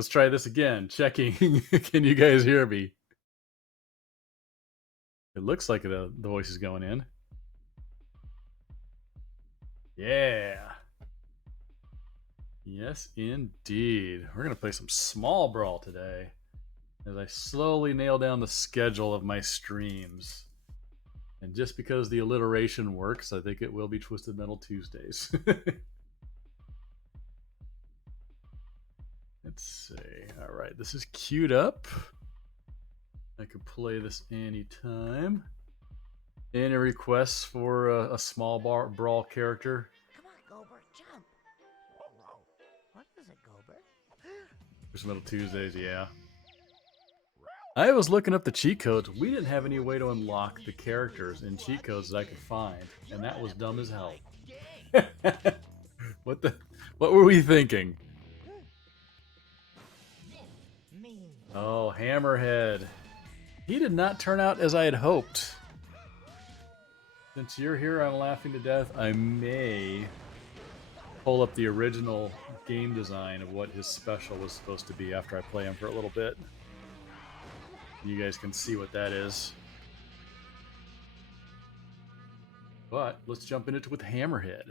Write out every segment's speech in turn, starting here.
Let's try this again. Checking. Can you guys hear me? It looks like the voice is going in. Yeah. Yes, indeed. We're going to play some small Brawl today as I slowly nail down the schedule of my streams. And just because the alliteration works, I think it will be Twisted Metal Tuesdays. Let's see. All right, this is queued up. I could play this anytime. Any requests for a small Brawl character? Come on, Gober, jump. What is it, Gober? Twisted Metal Tuesdays, yeah. I was looking up the cheat codes. We didn't have any way to unlock the characters in cheat codes that I could find, and that was dumb as hell. What were we thinking? Oh, Hammerhead. He did not turn out as I had hoped. Since you're here, I'm laughing to death. I may pull up the original game design of what his special was supposed to be after I play him for a little bit. You guys can see what that is. But let's jump into it with Hammerhead.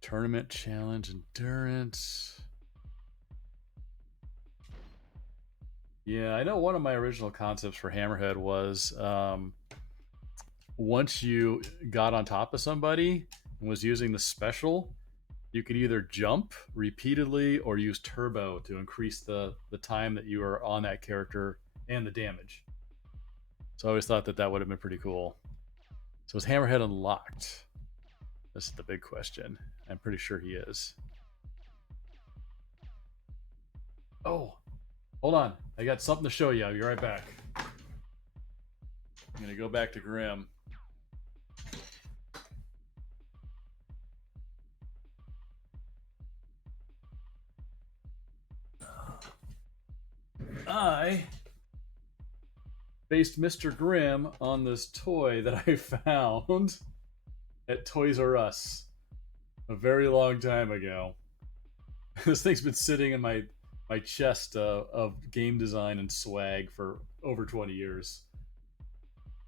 Tournament challenge endurance. Yeah, I know one of my original concepts for Hammerhead was once you got on top of somebody and was using the special, you could either jump repeatedly or use turbo to increase the time that you are on that character and the damage. So I always thought that would have been pretty cool. So is Hammerhead unlocked? This is the big question. I'm pretty sure he is. Oh, hold on. I got something to show you. I'll be right back. I'm going to go back to Grim. I based Mr. Grimm on this toy that I found at Toys R Us a very long time ago. This thing's been sitting in my chest of game design and swag for over 20 years.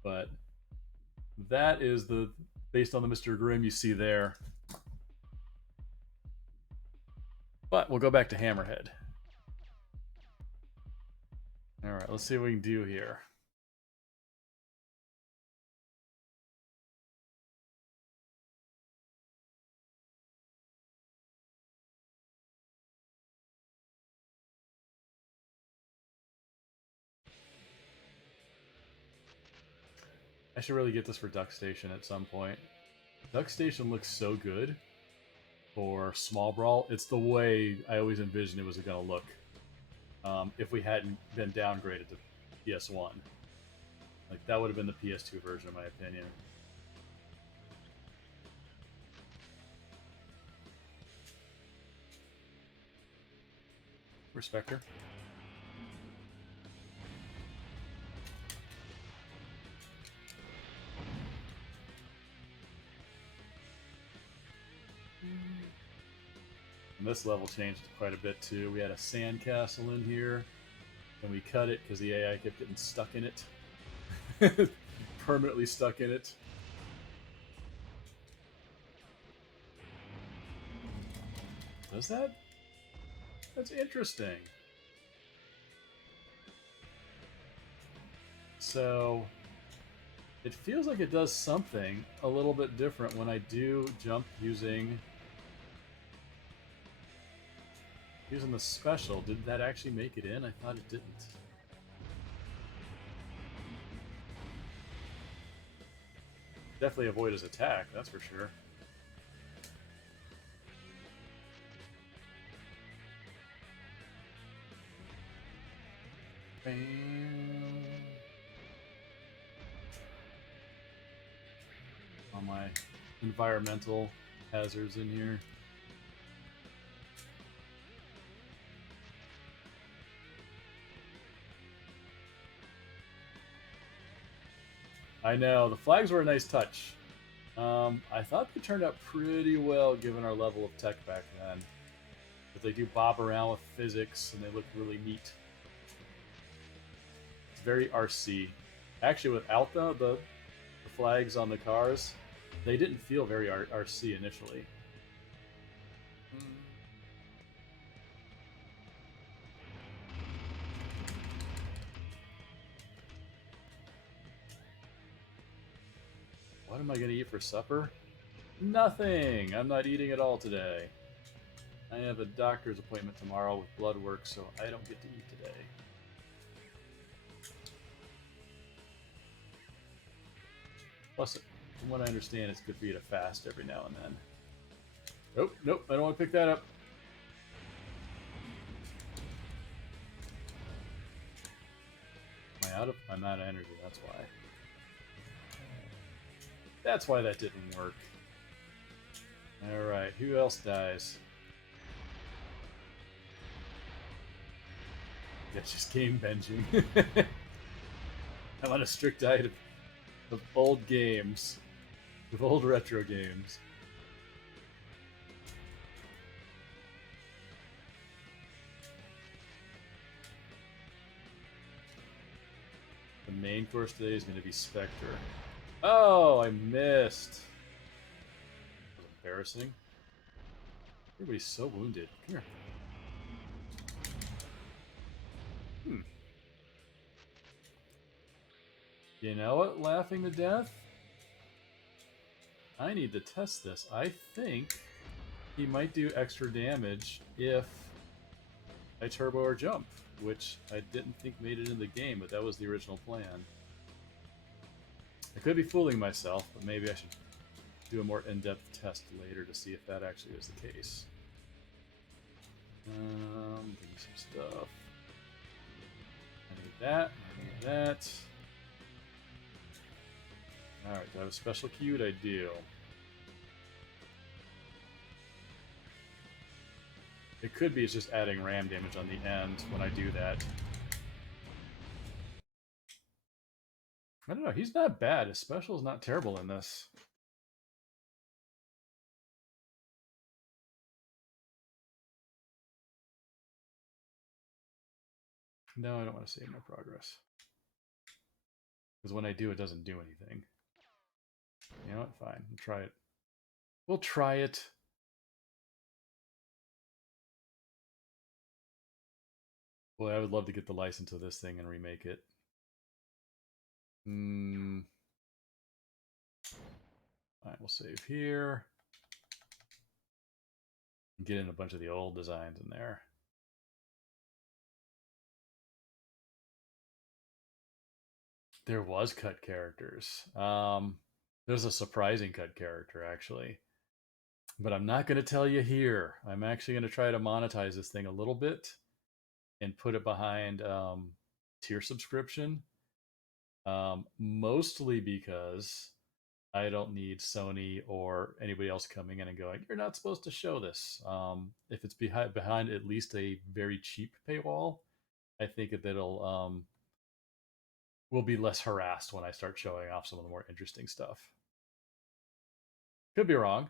But that is based on the Mr. Grimm you see there. But we'll go back to Hammerhead. All right, let's see what we can do here. I should really get this for Duck Station at some point. Duck Station looks so good for small Brawl. It's the way I always envisioned it was going to look if we hadn't been downgraded to PS1. Like, that would have been the PS2 version, in my opinion. Respecter. And this level changed quite a bit too. We had a sandcastle in here, and we cut it because the AI kept getting stuck in it. Permanently stuck in it. Does that? That's interesting. So it feels like it does something a little bit different when I do jump using the special. Did that actually make it in? I thought it didn't. Definitely avoid his attack, that's for sure. All my environmental hazards in here. I know, the flags were a nice touch. I thought they turned out pretty well given our level of tech back then. But they do bob around with physics and they look really neat. It's very RC. Actually, without the flags on the cars, they didn't feel very RC initially. What am I going to eat for supper? Nothing! I'm not eating at all today. I have a doctor's appointment tomorrow with blood work, so I don't get to eat today. Plus, from what I understand, it's good for you to fast every now and then. Nope, nope, I don't want to pick that up. I'm out of energy, that's why. That's why that didn't work. Alright, who else dies? It's just game binging. I'm on a strict diet of old games. Of old retro games. The main course today is going to be Spectre. Oh, I missed. That was embarrassing. Everybody's so wounded. Come here. You know what? Laughing to death? I need to test this. I think he might do extra damage if I turbo or jump, which I didn't think made it in the game, but that was the original plan. I could be fooling myself, but maybe I should do a more in-depth test later to see if that actually is the case. Give me some stuff. I need that. I need that. Alright, do I have a special queued? I do. It could be it's just adding ram damage on the end when I do that. I don't know, he's not bad. His special is not terrible in this. No, I don't want to save my progress. Because when I do, it doesn't do anything. You know what? Fine. We'll try it. We'll try it. Boy, I would love to get the license of this thing and remake it. Alright, we'll save here. Get in a bunch of the old designs in there. There was cut characters. There's a surprising cut character, actually. But I'm not going to tell you here. I'm actually going to try to monetize this thing a little bit and put it behind tier subscription. Mostly because I don't need Sony or anybody else coming in and going, you're not supposed to show this. If it's behind at least a very cheap paywall, I think that it'll will be less harassed when I start showing off some of the more interesting stuff. Could be wrong.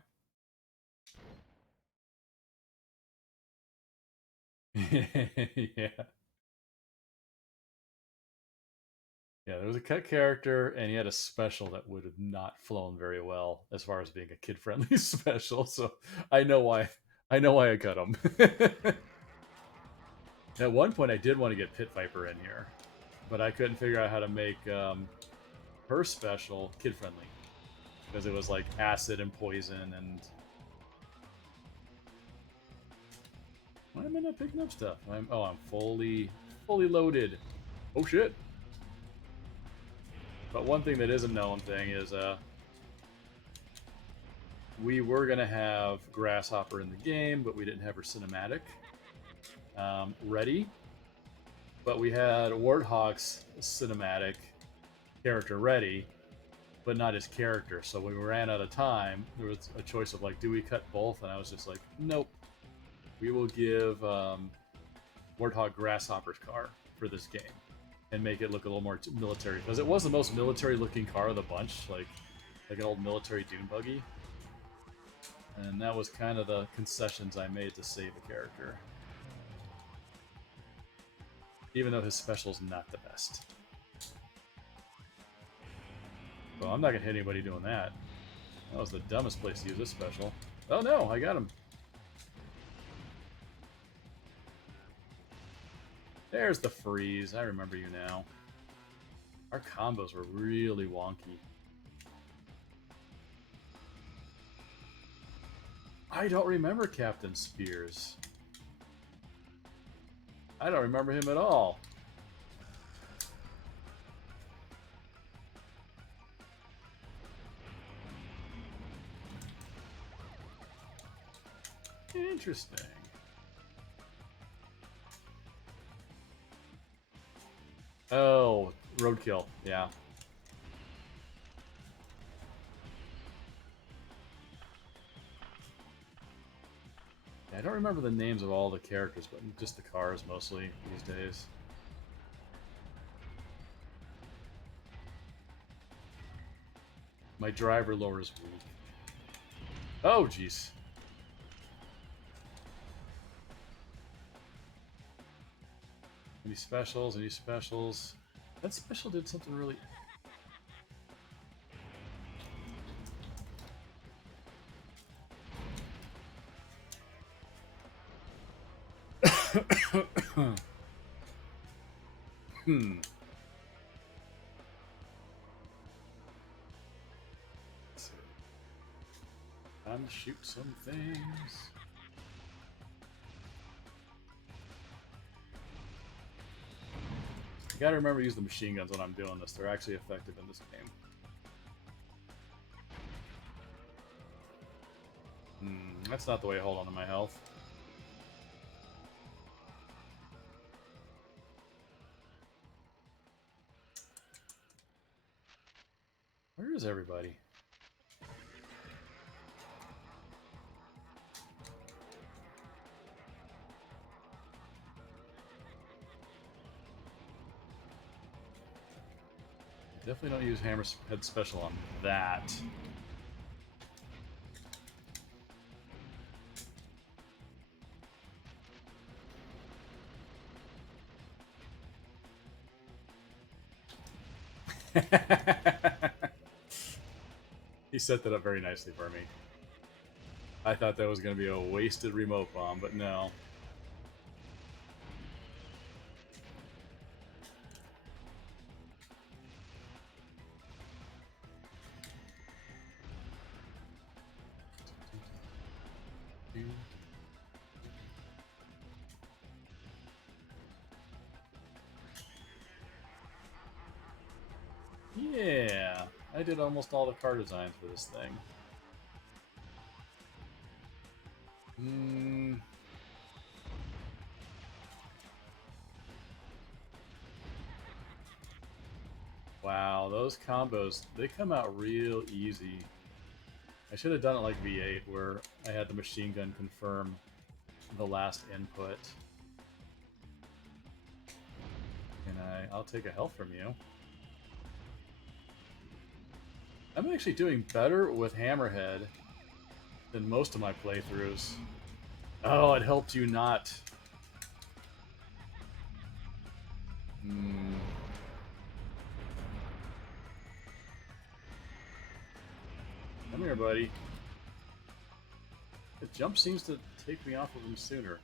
Yeah. Yeah, there was a cut character, and he had a special that would have not flown very well as far as being a kid-friendly special. So I know why. I know why I cut him. At one point, I did want to get Pit Viper in here, but I couldn't figure out how to make her special kid-friendly because it was like acid and poison and. Why am I not picking up stuff? I'm fully loaded. Oh shit! But one thing that is a known thing is we were going to have Grasshopper in the game, but we didn't have her cinematic ready. But we had Warthog's cinematic character ready, but not his character. So when we ran out of time, there was a choice of like, do we cut both? And I was just like, nope. We will give Warthog Grasshopper's car for this game. and make it look a little more military, because it was the most military-looking car of the bunch, like an old military dune buggy. And that was kind of the concessions I made to save the character. Even though his special's not the best. Well, I'm not going to hit anybody doing that. That was the dumbest place to use this special. Oh no, I got him. There's the freeze. I remember you now. Our combos were really wonky. I don't remember Captain Spears. I don't remember him at all. Interesting. Oh, roadkill. Yeah. I don't remember the names of all the characters, but just the cars mostly these days. My driver lore is weak. Oh, jeez. Any specials? Any specials? That special did something really... Time to shoot some things. You gotta remember to use the machine guns when I'm doing this. They're actually effective in this game. That's not the way I hold on to my health. Where is everybody? Definitely don't use Hammerhead special on that. He set that up very nicely for me. I thought that was going to be a wasted remote bomb, but no. Yeah, I did almost all the car designs for this thing. Wow, those combos, they come out real easy. I should have done it like V8, where I had the machine gun confirm the last input. And I'll take a health from you. I'm actually doing better with Hammerhead than most of my playthroughs. Oh, it helped you not. Come here, buddy. The jump seems to take me off of him sooner.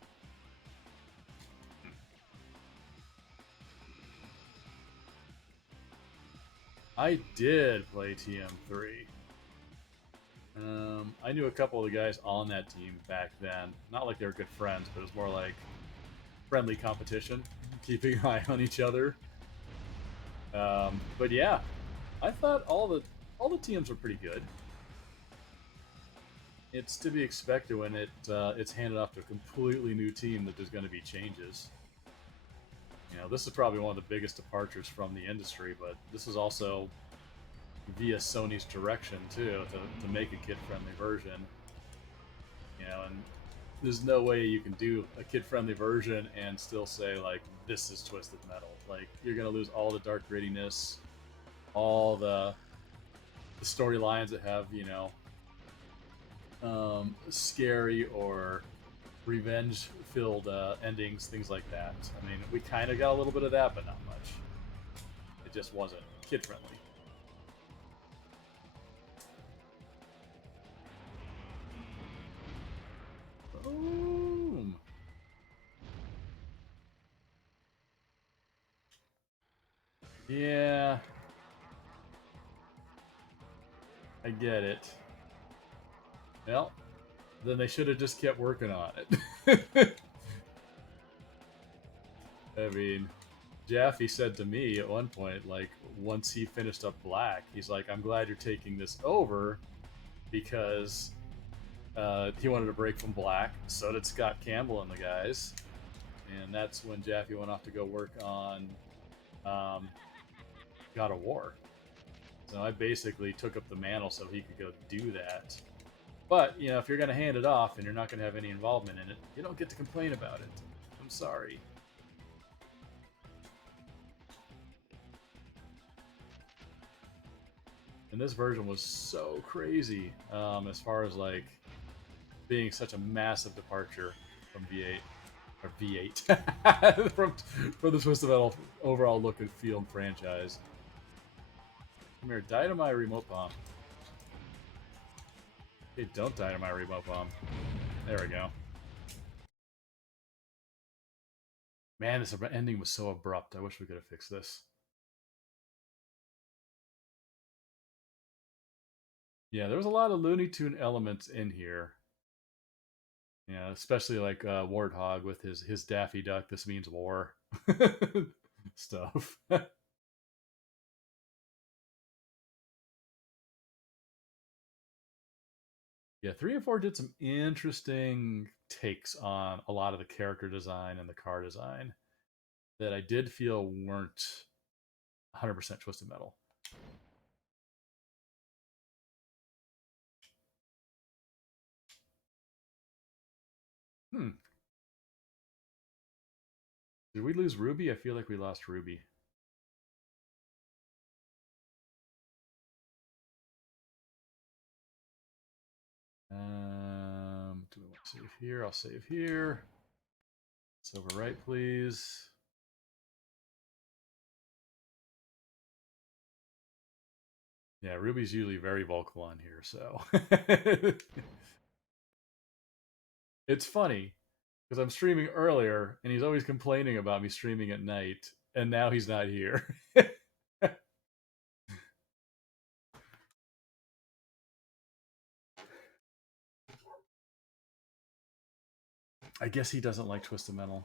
I did play TM3. I knew a couple of the guys on that team back then. Not like they were good friends, but it was more like friendly competition, keeping an eye on each other. But yeah, I thought all the teams were pretty good. It's to be expected when it's handed off to a completely new team that there's going to be changes. You know, this is probably one of the biggest departures from the industry, but this is also via Sony's direction too, to make a kid-friendly version. You know, and there's no way you can do a kid-friendly version and still say like this is Twisted Metal. Like you're gonna lose all the dark grittiness, all the storylines that have scary or revenge-filled endings, things like that. I mean, we kind of got a little bit of that, but not much. It just wasn't kid-friendly. Boom. Yeah. I get it. Well, then they should have just kept working on it. I mean, Jaffe said to me at one point, like, once he finished up Black, he's like, I'm glad you're taking this over because he wanted to break from Black. So did Scott Campbell and the guys. And that's when Jaffe went off to go work on God of War. So I basically took up the mantle so he could go do that. But, if you're going to hand it off and you're not going to have any involvement in it, you don't get to complain about it. I'm sorry. And this version was so crazy as far as, like, being such a massive departure from V8. Or V8. from the Twisted Metal overall look and feel and franchise. Come here, die to my remote bomb. Hey, don't die to my remote bomb. There we go. Man, this ending was so abrupt. I wish we could have fixed this. Yeah, there was a lot of Looney Tune elements in here. Yeah, especially like Warthog with his Daffy Duck, this means war stuff. Yeah, 3 and 4 did some interesting takes on a lot of the character design and the car design that I did feel weren't 100% Twisted Metal. Did we lose Ruby? I feel like we lost Ruby. Do we want to save here? I'll save here. Let's overwrite, please. Yeah, Ruby's usually very vocal on here, so it's funny because I'm streaming earlier and he's always complaining about me streaming at night, and now he's not here. I guess he doesn't like Twisted Metal.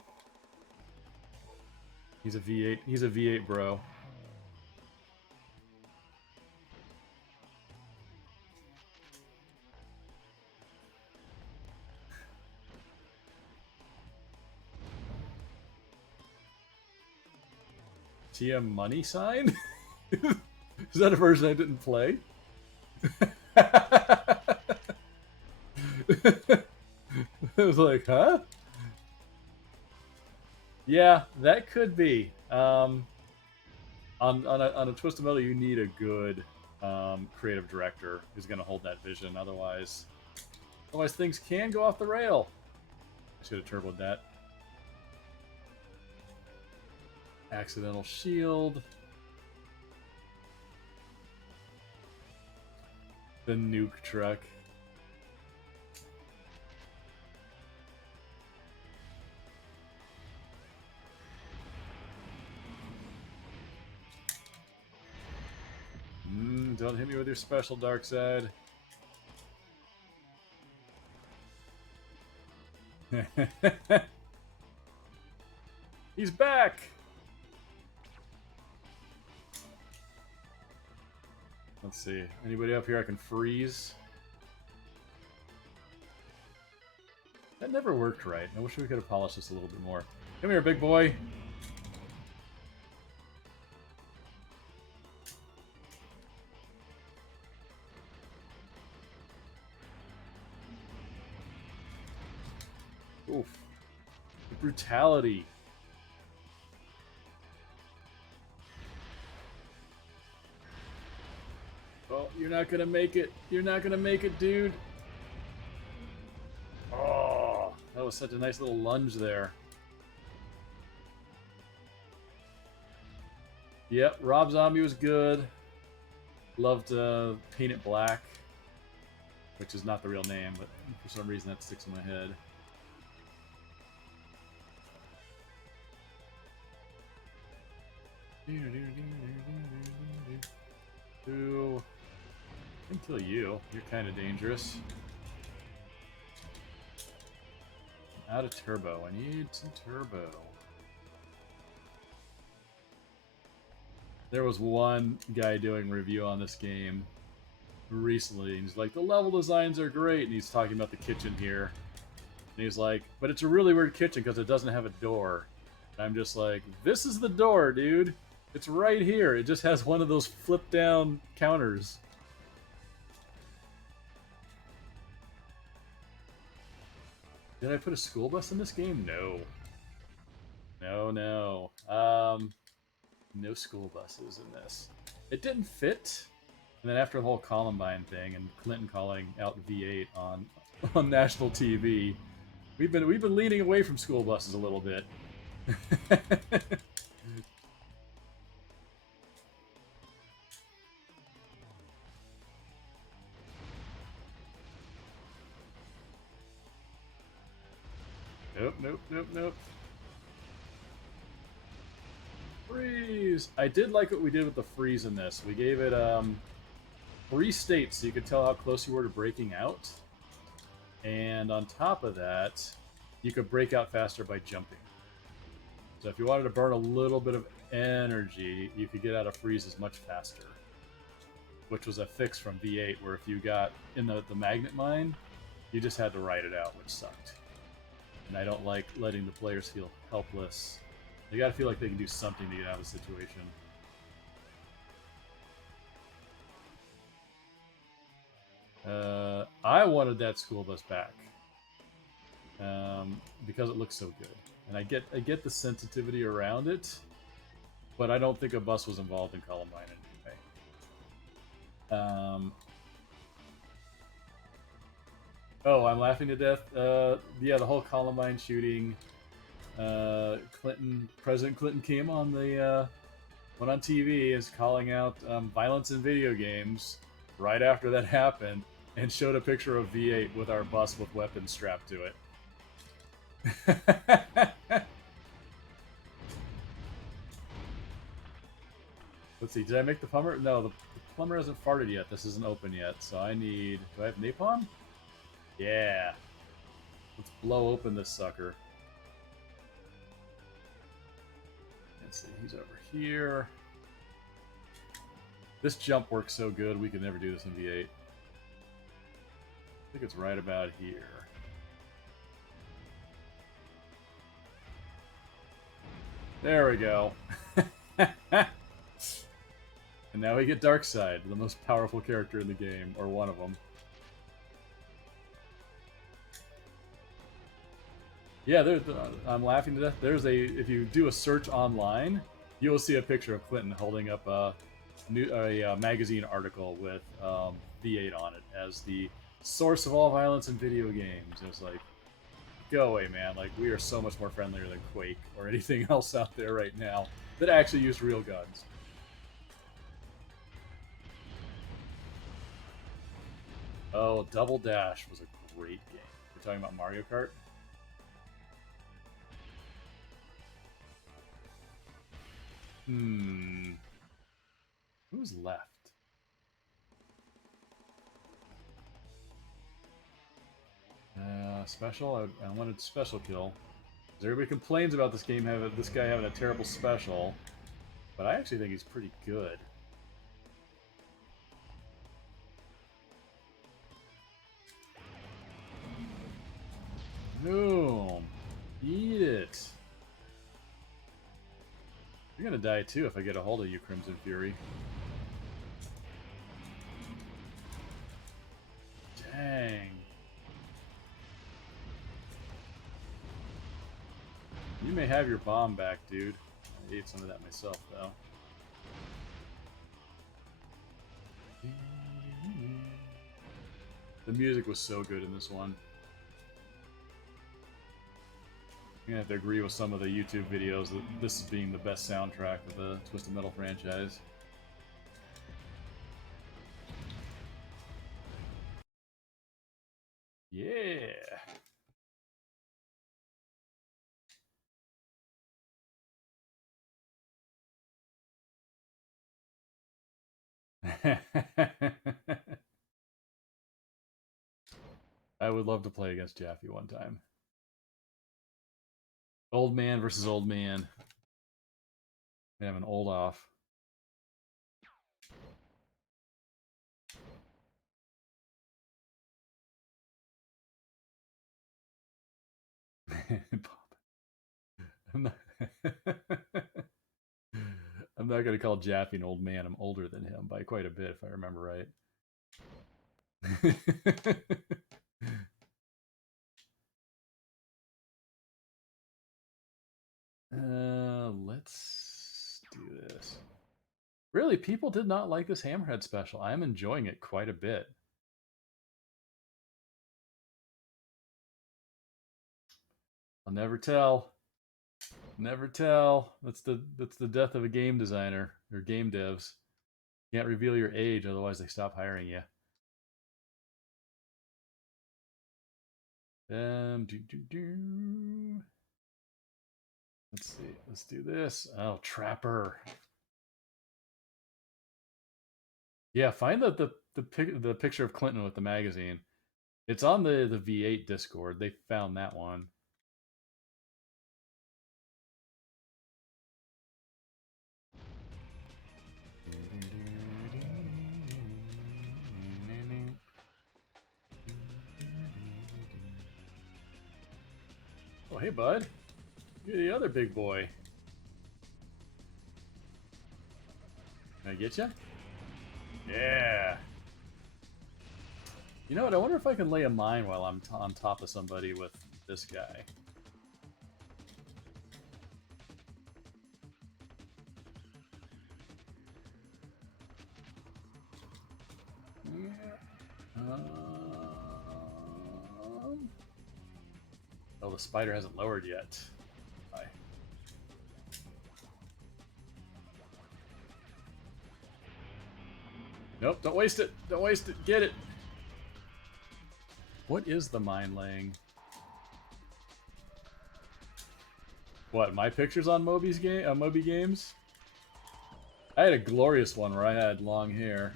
He's a V8. He's a V8 bro. TM money sign? Is that a version I didn't play? I was like, huh? Yeah, that could be. On a Twisted Metal, you need a good creative director who's going to hold that vision. Otherwise things can go off the rail. I should have turboed that. Accidental shield. The nuke truck. Don't hit me with your special, dark side. He's back! Let's see. Anybody up here I can freeze? That never worked right. I wish we could have polished this a little bit more. Come here, big boy. Oof. The brutality. Oh, you're not gonna make it. You're not gonna make it, dude. Oh, that was such a nice little lunge there. Yep, Rob Zombie was good. Loved Paint It Black, which is not the real name, but for some reason that sticks in my head. Ooh. I can kill you. You're kind of dangerous. Out of turbo. I need some turbo. There was one guy doing review on this game recently, and he's like, the level designs are great, and he's talking about the kitchen here. And he's like, but it's a really weird kitchen because it doesn't have a door. And I'm just like, this is the door, dude. It's right here. It just has one of those flip-down counters. Did I put a school bus in this game? No. No. No school buses in this. It didn't fit. And then after the whole Columbine thing and Clinton calling out V8 on national TV, we've been leaning away from school buses a little bit. Nope. Freeze! I did like what we did with the freeze in this. We gave it 3 states so you could tell how close you were to breaking out. And on top of that, you could break out faster by jumping. So if you wanted to burn a little bit of energy, you could get out of freezes much faster. Which was a fix from V8, where if you got in the magnet mine, you just had to ride it out, which sucked. And I don't like letting the players feel helpless. They gotta feel like they can do something to get out of the situation. I wanted that school bus back. Because it looks so good. And I get the sensitivity around it, but I don't think a bus was involved in Columbine in any way. Oh, I'm laughing to death. Yeah, the whole Columbine shooting. President Clinton came on went on TV is calling out violence in video games right after that happened, and showed a picture of V8 with our bus with weapons strapped to it. Let's see, did I make the plumber? No, the plumber hasn't farted yet. This isn't open yet, so I need... Do I have napalm? Yeah. Let's blow open this sucker. Let's see, he's over here. This jump works so good, we could never do this in V8. I think it's right about here. There we go. And now we get Darkseid, the most powerful character in the game, or one of them. Yeah, I'm laughing to death. If you do a search online, you will see a picture of Clinton holding up a magazine article with V8 on it as the source of all violence in video games. And it's like, go away, man. Like, we are so much more friendlier than Quake or anything else out there right now that actually used real guns. Oh, Double Dash was a great game. We're talking about Mario Kart? Who's left? Special? I wanted special kill. Everybody complains about this game this guy having a terrible special, but I actually think he's pretty good. Boom! Eat it! You're gonna die too if I get a hold of you, Crimson Fury. Dang. You may have your bomb back, dude. I ate some of that myself, though. The music was so good in this one. I'm gonna have to agree with some of the YouTube videos that this is being the best soundtrack of the Twisted Metal franchise. Yeah. I would love to play against Jaffe one time. Old man versus old man. We have an old off. I'm not, I'm not going to call Jaffe an old man. I'm older than him by quite a bit, if I remember right. Let's do this. Really, people did not like this Hammerhead special. I am enjoying it quite a bit. I'll never tell. Never tell. That's the death of a game designer or game devs. You can't reveal your age, otherwise they stop hiring you. Let's see. Let's do this. Oh, Trapper. Yeah, find the picture of Clinton with the magazine. It's on the V8 Discord. They found that one. Oh, hey, bud. You're the other big boy. Can I get you? Yeah. You know what? I wonder if I can lay a mine while I'm on top of somebody with this guy. Oh, the spider hasn't lowered yet. Bye. Nope, don't waste it. Don't waste it. Get it. What is the mine laying? What, my pictures on Moby Games? I had a glorious one where I had long hair.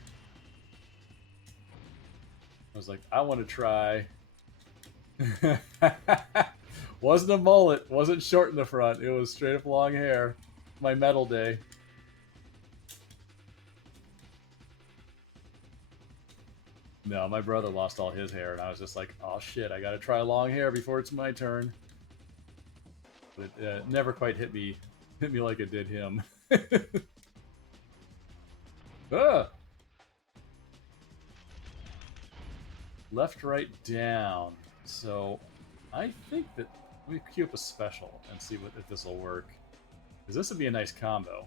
I was like, I want to try. Wasn't a mullet. Wasn't short in the front. It was straight up long hair. My metal day. No, my brother lost all his hair, and I was just like, oh shit, I gotta try long hair before it's my turn. But it never quite hit me like it did him. Ah! Left, right, down. So, I think that... Let me queue up a special and see if this will work. Because this would be a nice combo.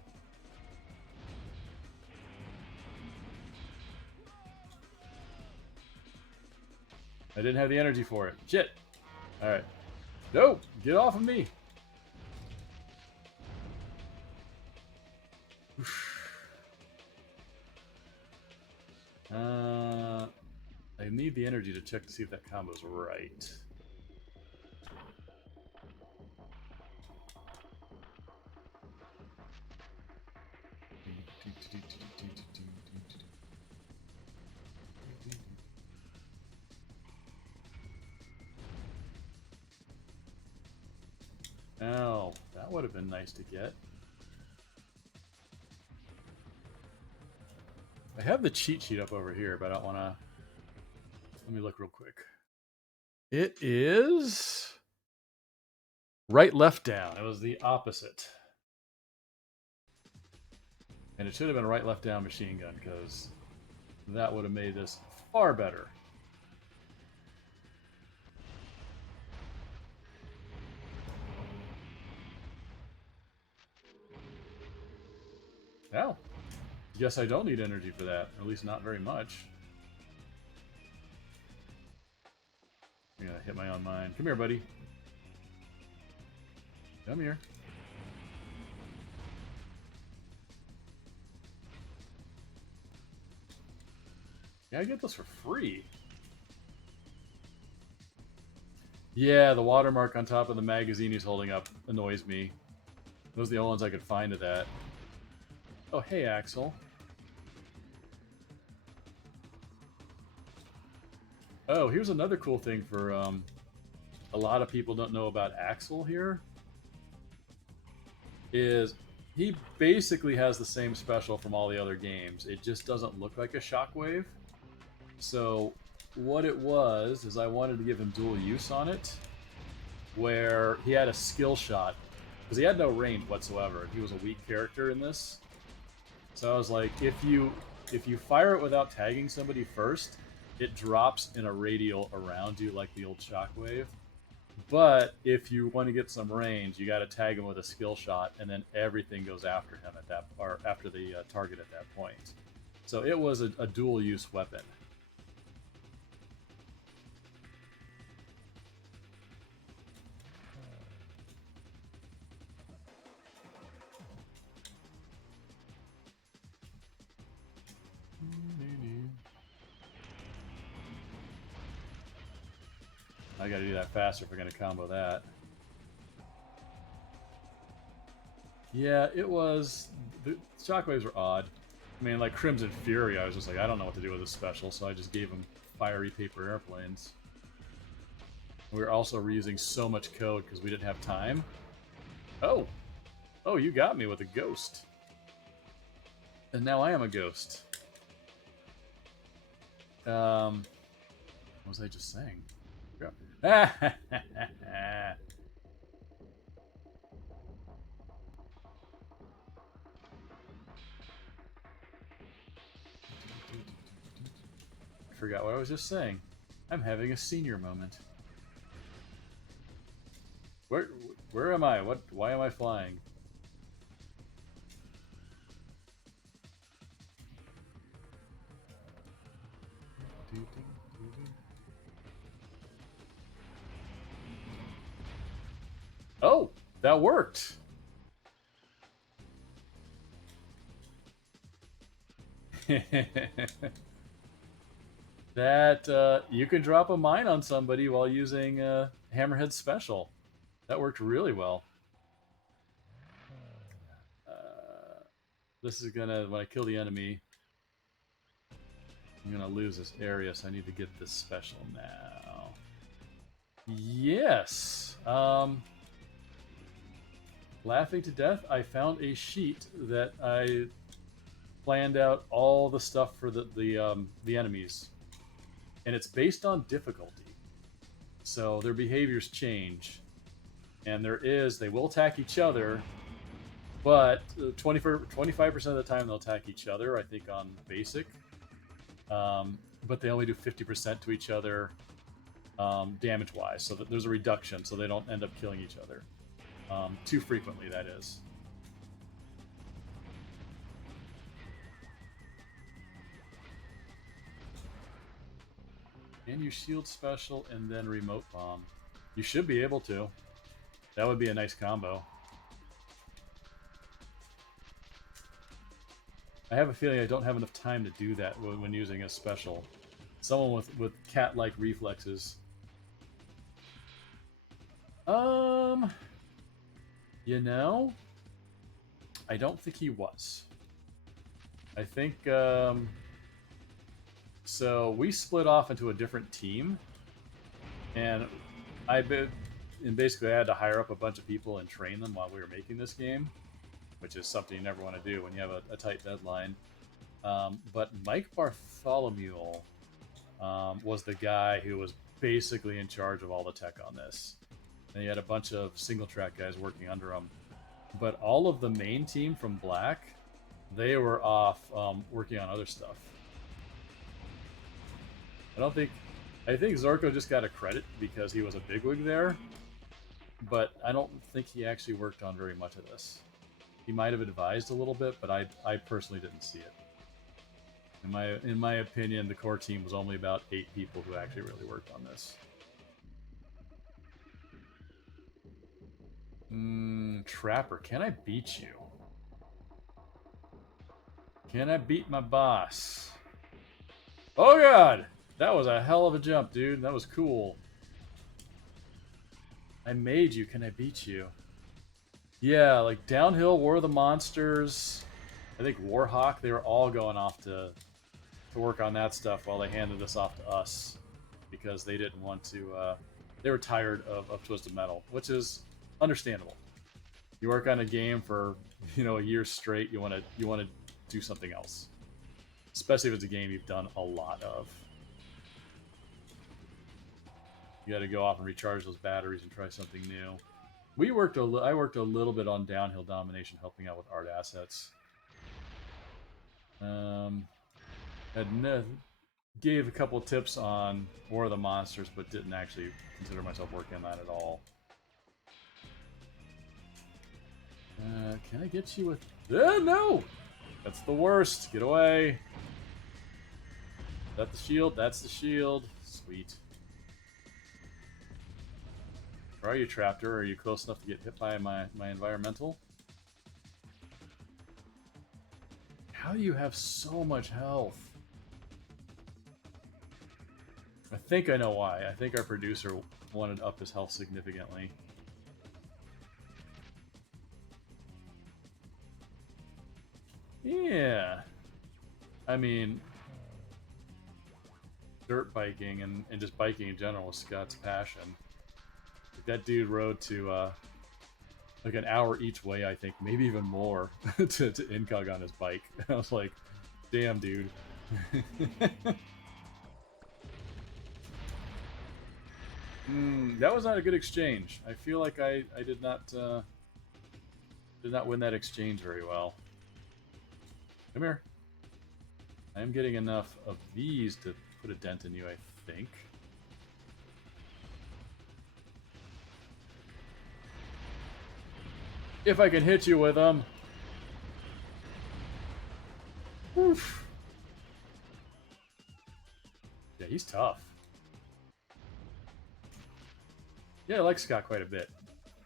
I didn't have the energy for it. Shit! Alright. No! Get off of me! I need the energy to check to see if that combo's right. Oh, that would have been nice to get. I have the cheat sheet up over here, but I don't want to... Let me look real quick. It is... right, left, down. It was the opposite. And it should have been right, left, down machine gun, because that would have made this far better. Oh, guess I don't need energy for that. At least not very much. I'm gonna hit my own mine. Come here, buddy. Come here. Yeah, I get those for free. Yeah, the watermark on top of the magazine he's holding up annoys me. Those are the only ones I could find of that. Oh, hey, Axel. Oh, here's another cool thing for a lot of people don't know about Axel here. Is he basically has the same special from all the other games. It just doesn't look like a shockwave. So what it was is I wanted to give him dual use on it, where he had a skill shot because he had no range whatsoever. He was a weak character in this. So I was like, if you fire it without tagging somebody first, it drops in a radial around you like the old shockwave. But if you want to get some range, you got to tag him with a skill shot, and then everything goes after him at that, or after the target at that point. So it was a dual use weapon. I gotta do that faster if we're gonna combo that. Yeah, it was... The shockwaves were odd. I mean, like Crimson Fury, I was just like, I don't know what to do with this special, so I just gave him fiery paper airplanes. We were also reusing so much code because we didn't have time. Oh! Oh, you got me with a ghost. And now I am a ghost. What was I just saying? I forgot what I was just saying. I'm having a senior moment. Where am I? Why am I flying? Oh, that worked. That you can drop a mine on somebody while using Hammerhead special. That worked really well. This is gonna, when I kill the enemy, I'm gonna lose this area, so I need to get this special now. Yes. Laughing to death, I found a sheet that I planned out all the stuff for the enemies, and it's based on difficulty. So their behaviors change, and they will attack each other, but 25% of the time they'll attack each other, I think, on basic. But they only do 50% to each other damage-wise, so that there's a reduction, so they don't end up killing each other. Too frequently, that is. And you shield special and then remote bomb. You should be able to. That would be a nice combo. I have a feeling I don't have enough time to do that when using a special. Someone with cat-like reflexes. You know, I don't think he was. I think, so we split off into a different team, and basically I had to hire up a bunch of people and train them while we were making this game, which is something you never want to do when you have a tight deadline. But Mike Bartholomew was the guy who was basically in charge of all the tech on this. And he had a bunch of single track guys working under him. But all of the main team from Black, they were off working on other stuff. I think Zorko just got a credit because he was a bigwig there, but I don't think he actually worked on very much of this. he might have advised a little bit, but I personally didn't see it. In my opinion, the core team was only about 8 people who actually really worked on this. Trapper, can I beat you? Can I beat my boss? Oh god! That was a hell of a jump, dude. That was cool. I made you. Can I beat you? Yeah, like Downhill, War of the Monsters, I think Warhawk, they were all going off to work on that stuff while they handed this off to us. Because they didn't want to, they were tired of Twisted Metal, which is understandable. You work on a game for, you know, a year straight, you want to do something else. Especially if it's a game you've done a lot of. You got to go off and recharge those batteries and try something new. I worked a little bit on Downhill Domination, helping out with art assets. Gave a couple tips on War of the Monsters, but didn't actually consider myself working on that at all. Can I get you with... no! That's the worst. Get away. Is that the shield? That's the shield. Sweet. Where are you, Traptor? Are you close enough to get hit by my environmental? How do you have so much health? I think I know why. I think our producer wanted to up his health significantly. Yeah. I mean, dirt biking and just biking in general was Scott's passion. That dude rode to like an hour each way, I think, maybe even more, to Incog on his bike. I was like, damn, dude. That was not a good exchange. I feel like I did not win that exchange very well. Come here. I am getting enough of these to put a dent in you, I think. If I can hit you with them. Oof. Yeah, he's tough. Yeah, I like Scott quite a bit.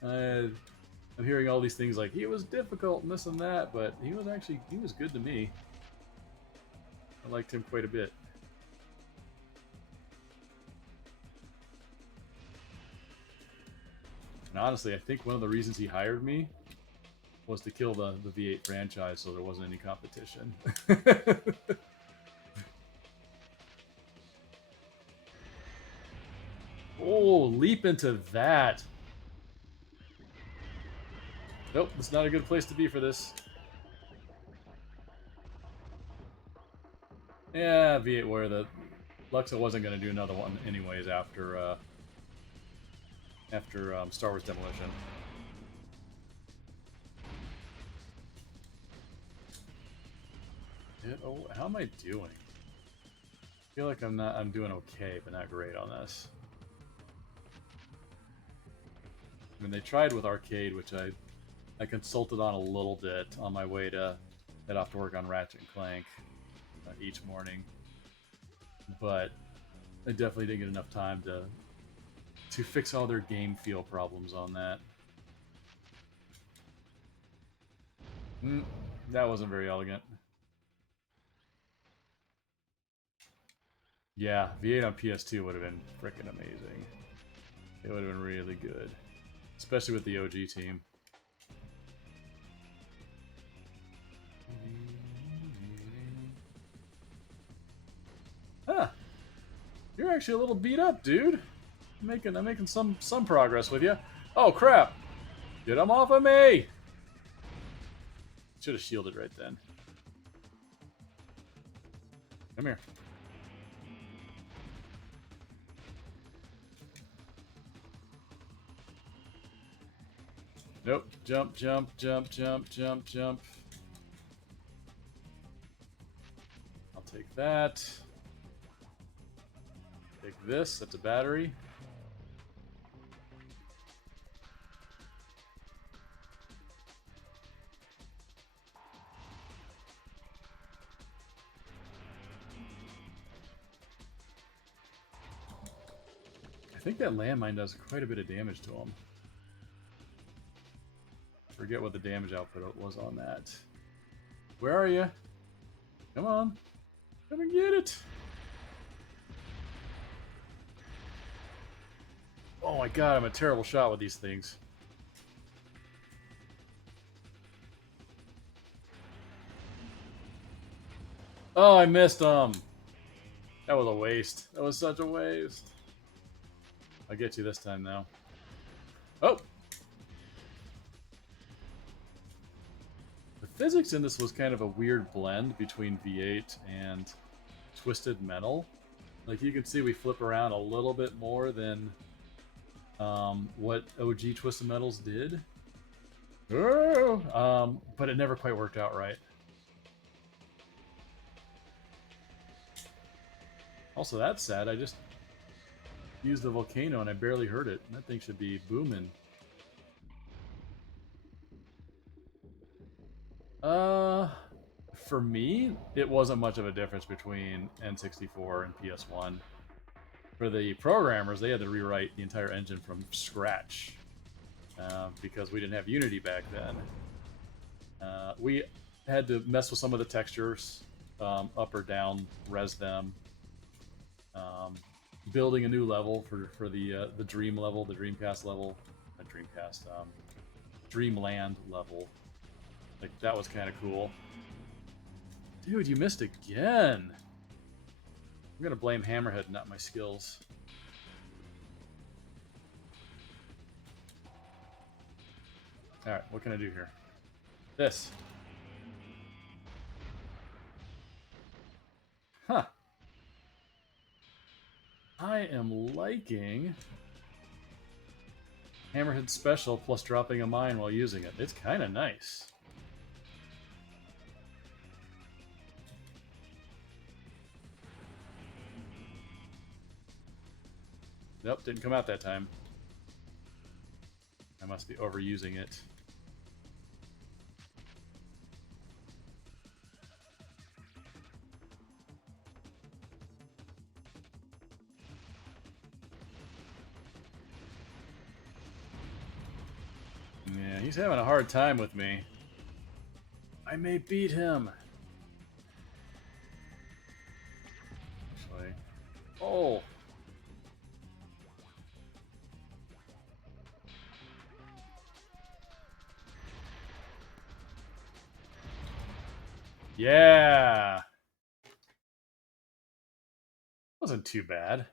I'm hearing all these things like, he was difficult and this and that, but he was good to me. I liked him quite a bit. And honestly, I think one of the reasons he hired me was to kill the V8 franchise so there wasn't any competition. Oh, leap into that. Nope, it's not a good place to be for this. Yeah, V8 Warrior, the Luxa wasn't going to do another one anyways after Star Wars Demolition. Oh, how am I doing? I feel like I'm doing okay, but not great on this. I mean, they tried with Arcade, which I consulted on a little bit on my way to head off to work on Ratchet and Clank each morning, but I definitely didn't get enough time to fix all their game feel problems on that. That wasn't very elegant. Yeah, V8 on PS2 would have been freaking amazing. It would have been really good. Especially with the OG team. Huh. You're actually a little beat up, dude. I'm making some progress with you. Oh, crap. Get him off of me! Should have shielded right then. Come here. Nope. Jump, jump, jump, jump, jump, jump. I'll take that. Take this. That's a battery. think that landmine does quite a bit of damage to him. Forget what the damage output was on that. Where are you? Come on. Come and get it. Oh my god, I'm a terrible shot with these things. Oh, I missed them. That was a waste. That was such a waste. I'll get you this time now. Oh! The physics in this was kind of a weird blend between V8 and Twisted Metal. Like you can see we flip around a little bit more than what OG Twisted Metals did. But it never quite worked out right. Also, that's sad. I just used the volcano and I barely heard it. That thing should be booming. For me, it wasn't much of a difference between N64 and PS1. For the programmers, they had to rewrite the entire engine from scratch because we didn't have Unity back then. We had to mess with some of the textures, up or down, res them. Building a new level for the Dream level, the Dreamcast level, not Dreamcast, Dreamland level. Like that was kind of cool. Dude, you missed again. I'm gonna blame Hammerhead, not my skills. All right, what can I do here? This. Huh. I am liking Hammerhead Special plus dropping a mine while using it. It's kind of nice. Nope, didn't come out that time. I must be overusing it. Yeah, he's having a hard time with me. I may beat him. Actually. Oh! Yeah! Wasn't too bad.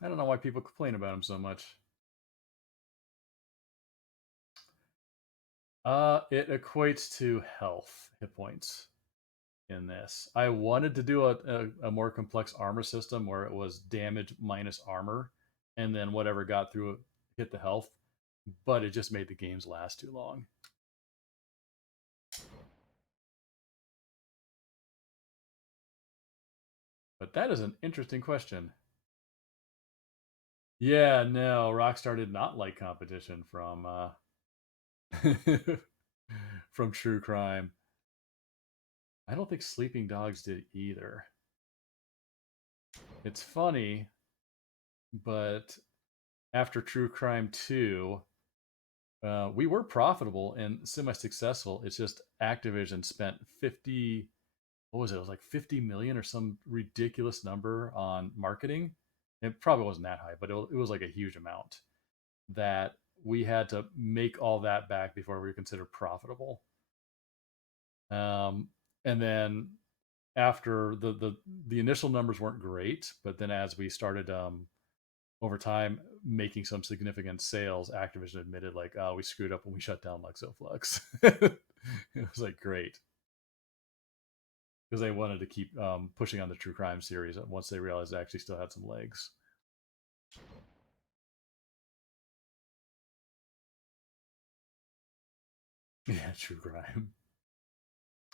I don't know why people complain about him so much. It equates to health, hit points in this. I wanted to do a more complex armor system where it was damage minus armor, and then whatever got through it hit the health, but it just made the games last too long. But that is an interesting question. Yeah, no, Rockstar did not like competition from from True Crime. I don't think Sleeping Dogs did either. It's funny, but after True Crime 2, we were profitable and semi-successful. It's just Activision spent 50, what was it? It was like 50 million or some ridiculous number on marketing. It probably wasn't that high, but it was like a huge amount that we had to make all that back before we were considered profitable. And then after the initial numbers weren't great, but then as we started over time making some significant sales, Activision admitted like, oh, we screwed up when we shut down Luxoflux. It was like great because they wanted to keep pushing on the True Crime series once they realized it actually still had some legs. Yeah, True Crime.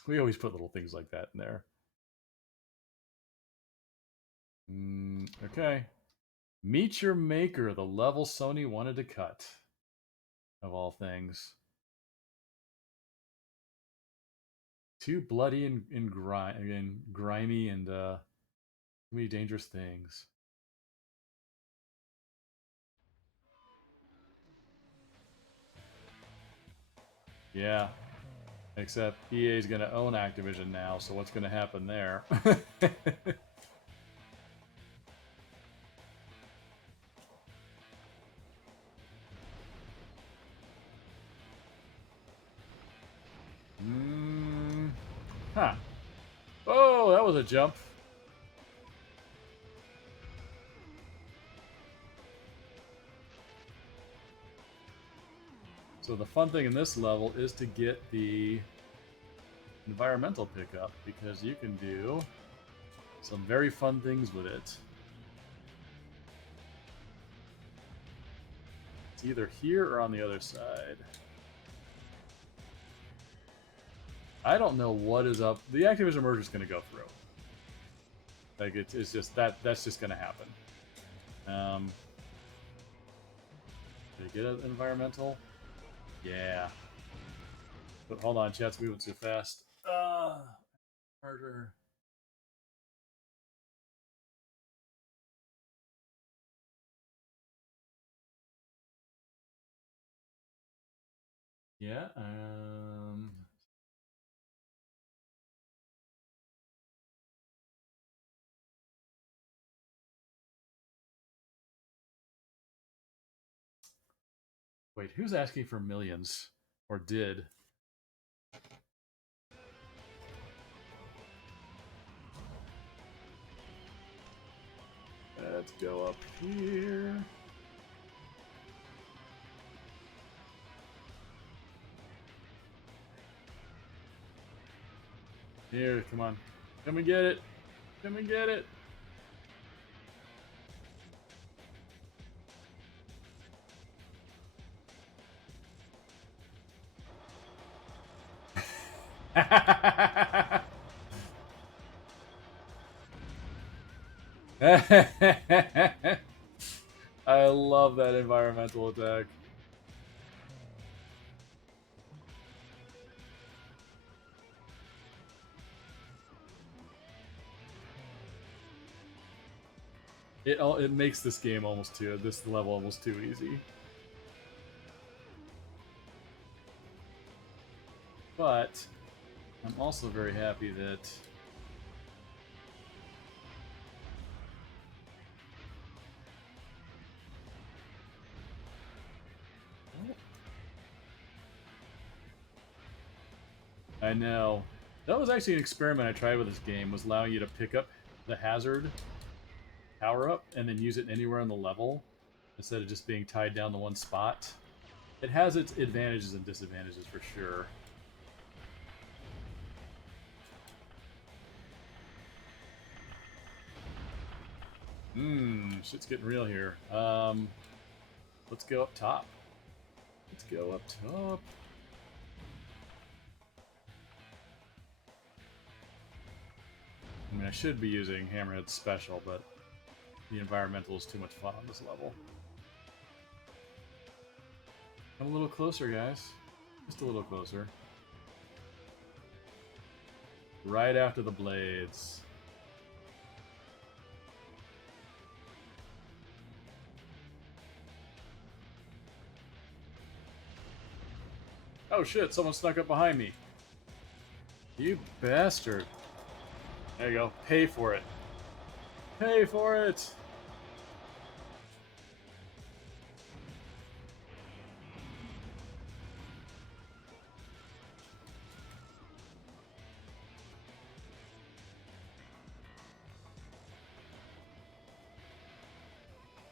We always put little things like that in there. Okay. Meet Your Maker, the level Sony wanted to cut. Of all things. Too bloody and grimy and Too many dangerous things. Yeah. Except EA is going to own Activision now, so what's going to happen there? Huh. Oh, that was a jump. So the fun thing in this level is to get the environmental pickup, because you can do some very fun things with it. It's either here or on the other side. I don't know what is up. The Activision merger is going to go through. Like it's just that's just going to happen. Did I get an environmental? Yeah. But hold on, chat's moving too fast. Merger. Yeah. Wait, who's asking for millions? Or did? Let's go up here. Here, come on. Come and get it. Come and get it. I love that environmental attack. It makes this game this level almost too easy. But I'm also very happy that I know. That was actually an experiment I tried with this game, was allowing you to pick up the hazard power-up and then use it anywhere on the level instead of just being tied down to one spot. It has its advantages and disadvantages for sure. Shit's getting real here. Let's go up top. Let's go up top. I mean, I should be using Hammerhead Special, but the environmental is too much fun on this level. Come a little closer, guys. Just a little closer. Right after the blades. Oh shit, someone snuck up behind me. You bastard. There you go. Pay for it. Pay for it!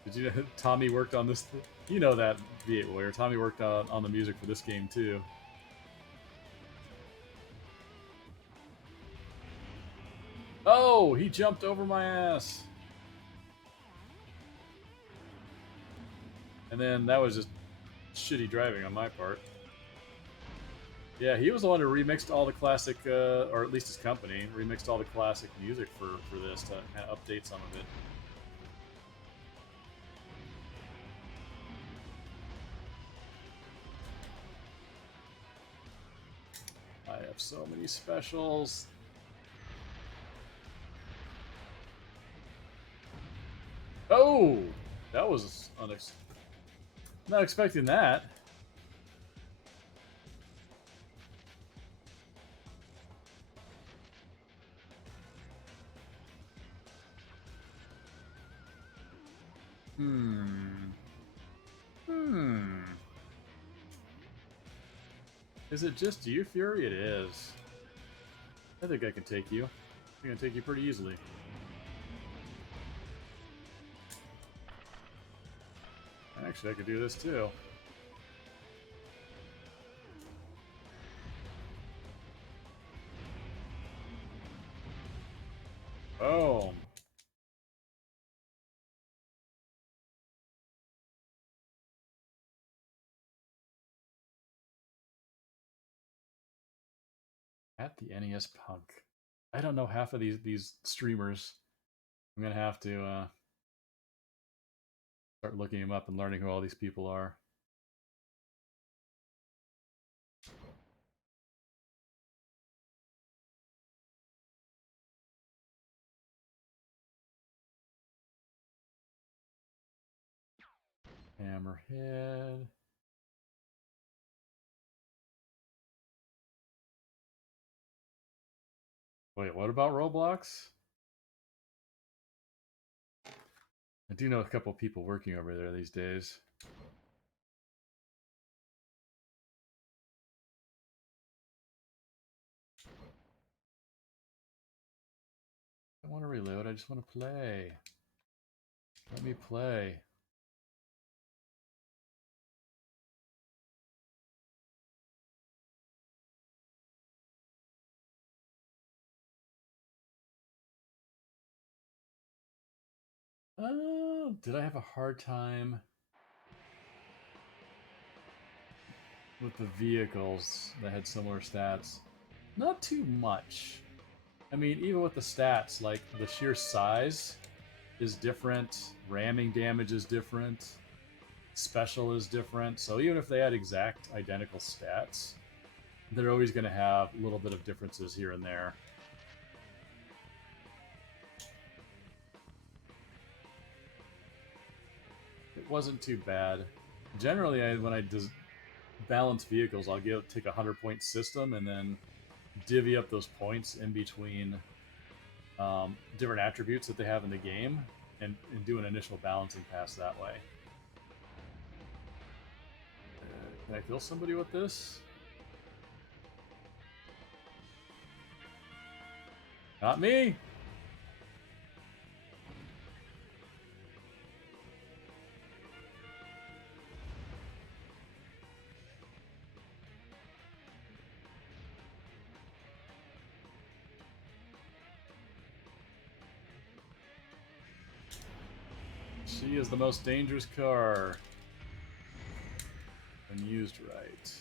Did you know Tommy worked on this? You know that, V8 Warrior. Tommy worked on the music for this game too. Oh, he jumped over my ass. And then that was just shitty driving on my part. Yeah, he was the one who remixed all the classic, or at least his company, remixed all the classic music for this to kind of update some of it. I have so many specials. Oh! That was not expecting that. Is it just you, Fury? It is. I think I can take you. I can take you pretty easily. Actually, I could do this too. Boom. At the NES Punk. I don't know half of these streamers. I'm gonna have to start looking them up and learning who all these people are. Hammerhead. Wait, what about Roblox? I do know a couple people working over there these days. I don't want to reload, I just want to play. Let me play. Did I have a hard time with the vehicles that had similar stats? Not too much. I mean, even with the stats, like the sheer size is different, ramming damage is different, special is different. So even if they had exact identical stats, they're always going to have a little bit of differences here and there. It wasn't too bad. Generally, when I balance vehicles, I'll take a 100-point system and then divvy up those points in between different attributes that they have in the game and do an initial balancing pass that way. Can I kill somebody with this? Not me! She is the most dangerous car when used right.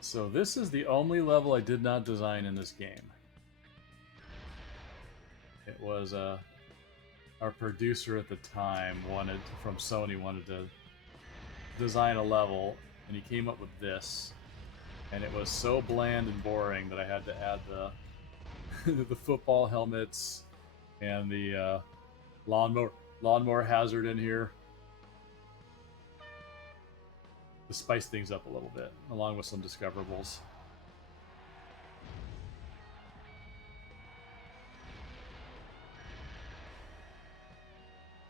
So this is the only level I did not design in this game. It was our producer at the time from Sony wanted to design a level, and he came up with this, and it was so bland and boring that I had to add the the football helmets and the lawnmower hazard in here to spice things up a little bit, along with some discoverables.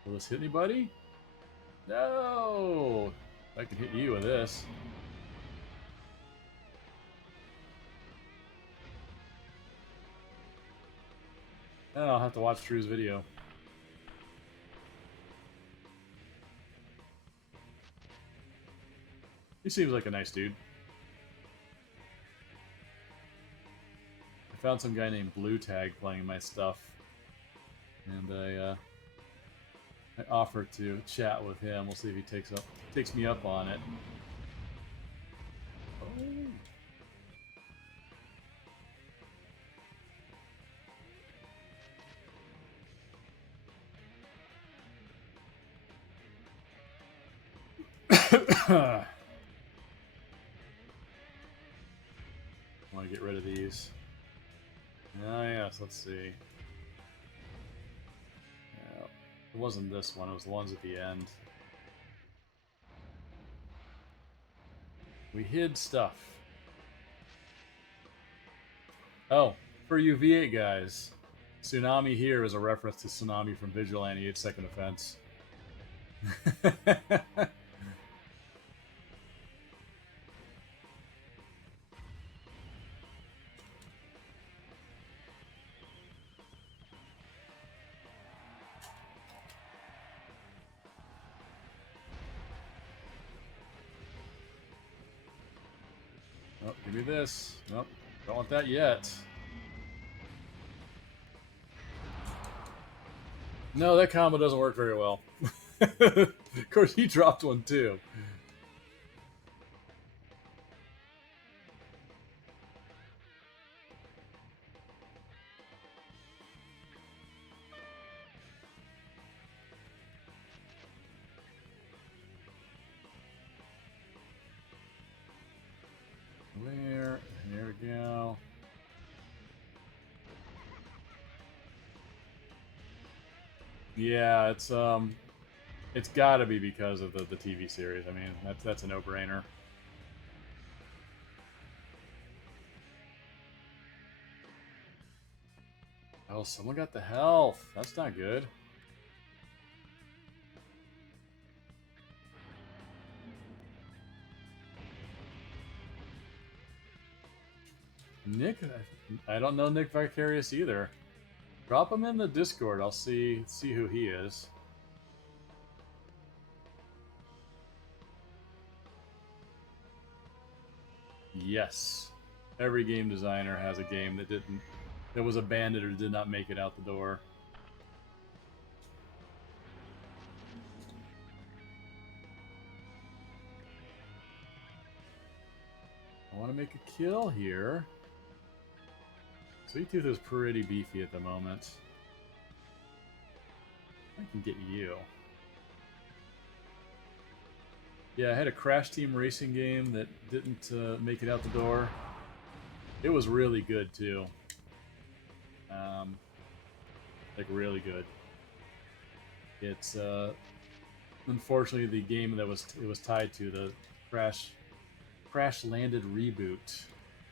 Will this hit anybody? No! I can hit you with this. And I'll have to watch Drew's video. He seems like a nice dude. I found some guy named Blue Tag playing my stuff, and I offered to chat with him. We'll see if he takes me up on it. I want to get rid of these. Ah, yes, let's see. Yeah, it wasn't this one, it was the ones at the end. We hid stuff. Oh, for you V8 guys, Tsunami here is a reference to Tsunami from Vigilante 8 Second Offense. Oh, give me this. Nope, don't want that yet. No, that combo doesn't work very well. Of course, he dropped one too. Where? There we go. Yeah, it's got to be because of the TV series. I mean, that's a no-brainer. Oh, someone got the health. That's not good. Nick, I don't know Nick Vicarious either. Drop him in the Discord. I'll see who he is. Yes, every game designer has a game that was abandoned or did not make it out the door. I want to make a kill here. Sweet Tooth is pretty beefy at the moment. I can get you. Yeah, I had a Crash Team Racing game that didn't make it out the door. It was really good too. Like really good. It's unfortunately the game that it was tied to, the Crash Landed reboot,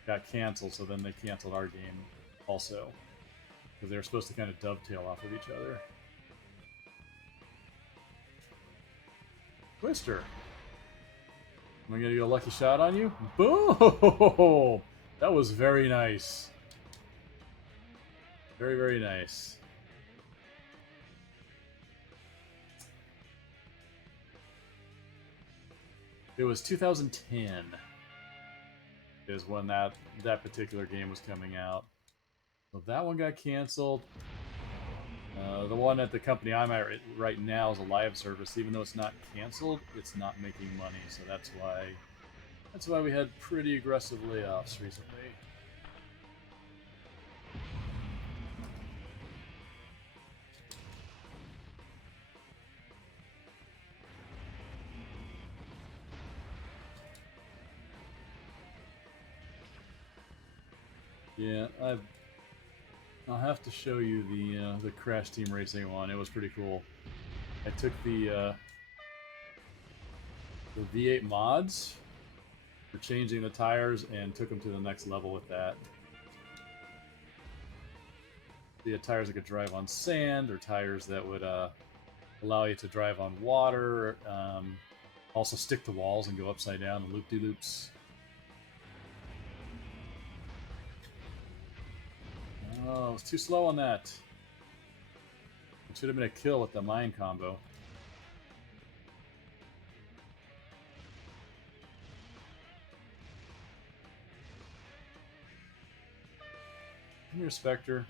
got canceled. So then they canceled our game also because they were supposed to kind of dovetail off of each other. Twister. Am I gonna get a lucky shot on you? Boom! That was very nice. Very, very nice. It was 2010 is when that particular game was coming out. So that one got canceled. The one at the company I'm at right now is a live service. Even though it's not canceled, it's not making money. So that's why we had pretty aggressive layoffs recently. Yeah, I'll have to show you the Crash Team Racing one. It was pretty cool. I took the V8 mods for changing the tires and took them to the next level with that. The tires that could drive on sand, or tires that would allow you to drive on water, also stick to walls and go upside down and loop-de-loops. Oh, I was too slow on that. It should have been a kill with the mine combo. Come here, Spectre.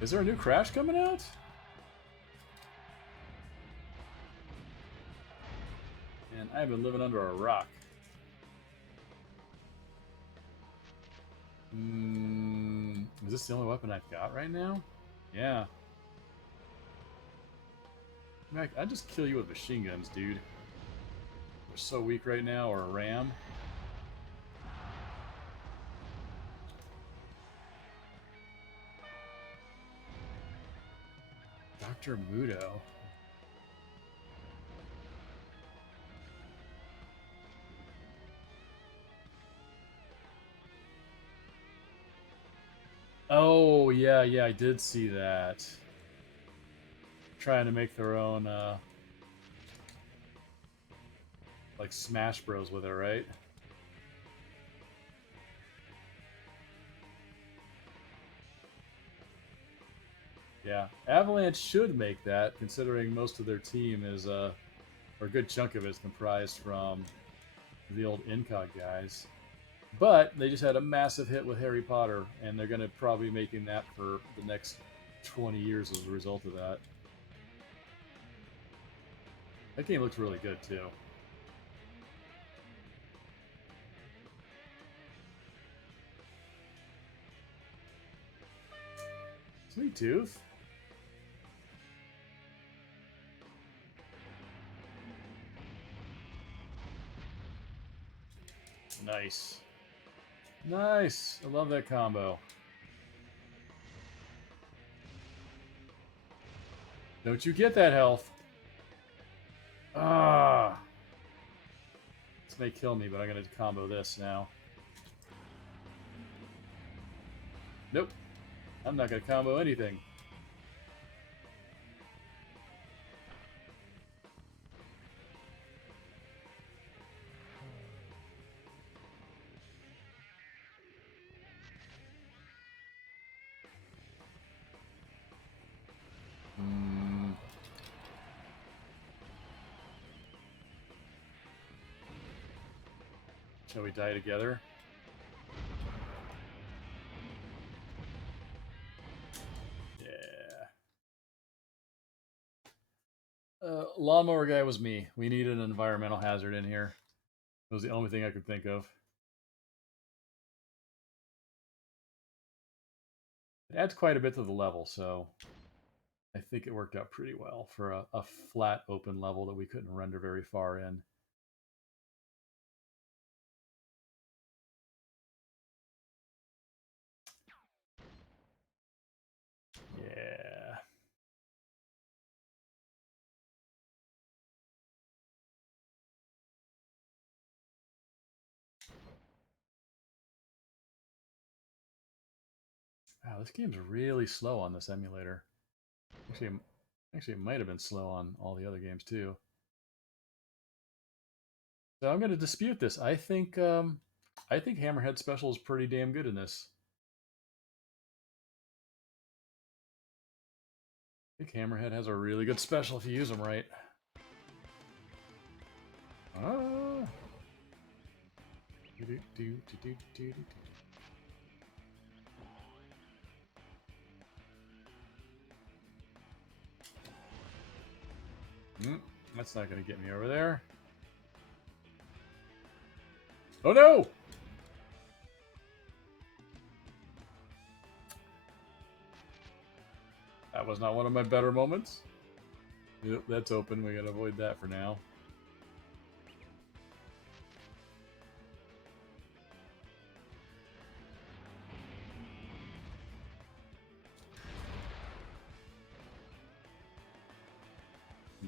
Is there a new Crash coming out? Man, I've been living under a rock. Is this the only weapon I've got right now? Yeah. Mac, I'd just kill you with machine guns, dude. We're so weak right now, or a ram. Dr. Mudo. Oh, yeah, I did see that. Trying to make their own, like Smash Bros with it, right? Yeah, Avalanche should make that, considering most of their team is, or a good chunk of it is comprised from the old Incog guys. But they just had a massive hit with Harry Potter, and they're going to probably be making that for the next 20 years as a result of that. That game looks really good, too. Sweet Tooth. Nice. Nice. I love that combo. Don't you get that health. Ah. This may kill me, but I'm going to combo this now. Nope. I'm not going to combo anything. Shall we die together? Yeah. Lawnmower guy was me. We needed an environmental hazard in here. It was the only thing I could think of. It adds quite a bit to the level, so I think it worked out pretty well for a flat open level that we couldn't render very far in. Yeah. Wow, this game's really slow on this emulator. Actually, it might have been slow on all the other games too. So I'm going to dispute this. I think Hammerhead Special is pretty damn good in this. I think Hammerhead has a really good special if you use them right. Ah. That's not going to get me over there. Oh no! That was not one of my better moments. Yep, that's open. We gotta avoid that for now.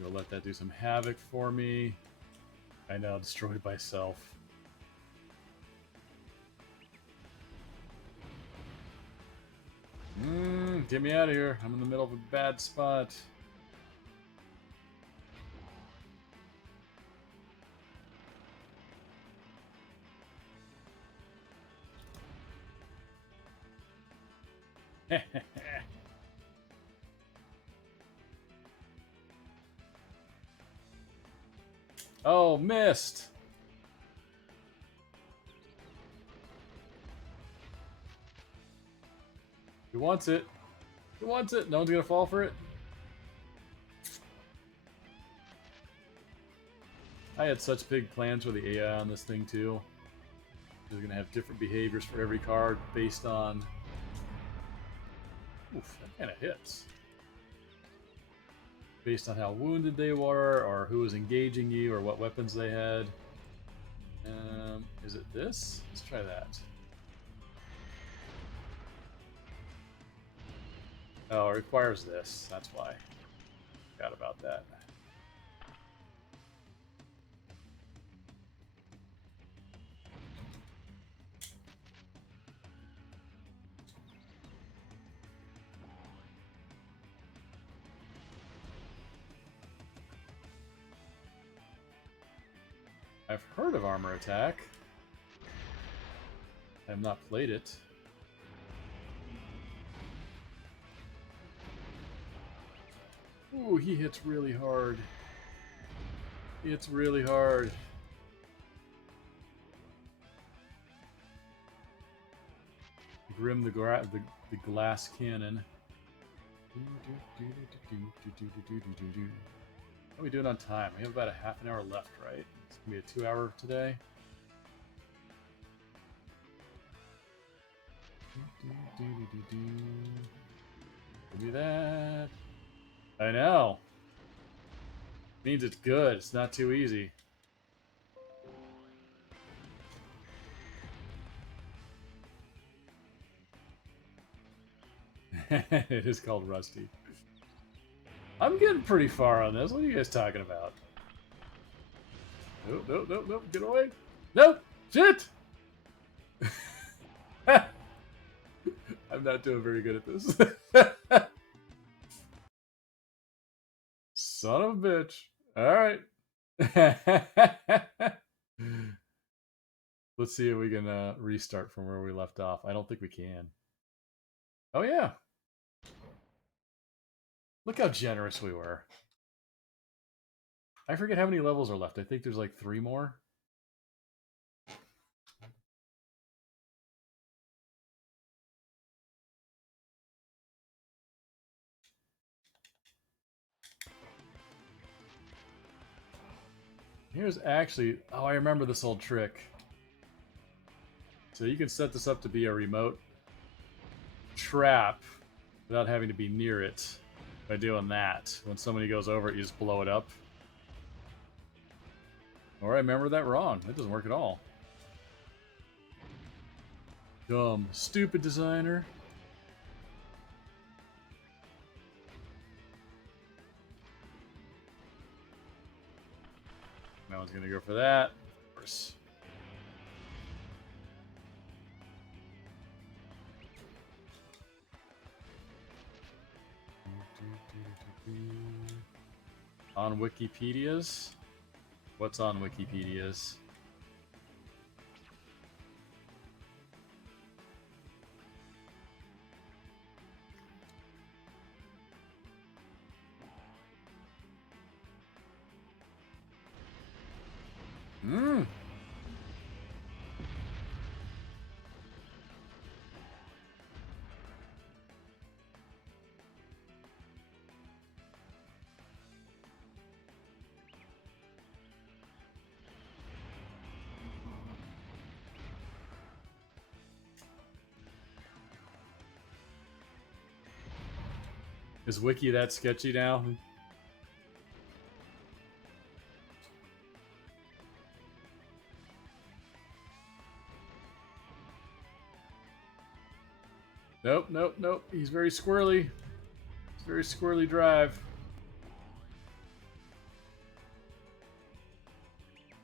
Go let that do some havoc for me. I now destroyed myself. Get me out of here. I'm in the middle of a bad spot. Oh, missed. He wants it. He wants it. No one's gonna fall for it. I had such big plans for the AI on this thing too. They're gonna have different behaviors for every card based on Oof, that kind of hits. Based on how wounded they were, or who was engaging you, or what weapons they had. Is it this? Let's try that. Oh, it requires this. That's why. Forgot about that. I've heard of armor attack. I have not played it. Ooh, he hits really hard. He hits really hard. Grim the glass cannon. How are we doing on time? We have about a half an hour left, right? It's gonna be a 2-hour today. Give me that. I know. Means it's good. It's not too easy. It is called Rusty. I'm getting pretty far on this. What are you guys talking about? Nope, nope, nope, nope. Get away. Nope. Shit! I'm not doing very good at this. Son of a bitch. Alright. Let's see if we can restart from where we left off. I don't think we can. Oh, yeah. Look how generous we were. I forget how many levels are left. I think there's like 3 more. Here's actually... Oh, I remember this old trick. So you can set this up to be a remote trap without having to be near it by doing that. When somebody goes over it, you just blow it up. Or I remember that wrong. That doesn't work at all. Dumb, stupid designer. No one's gonna go for that. Of course. On Wikipedias? What's on Wikipedias? Mmm. Is Wiki that sketchy now? Nope, nope, nope. He's very squirrely. It's very squirrely drive.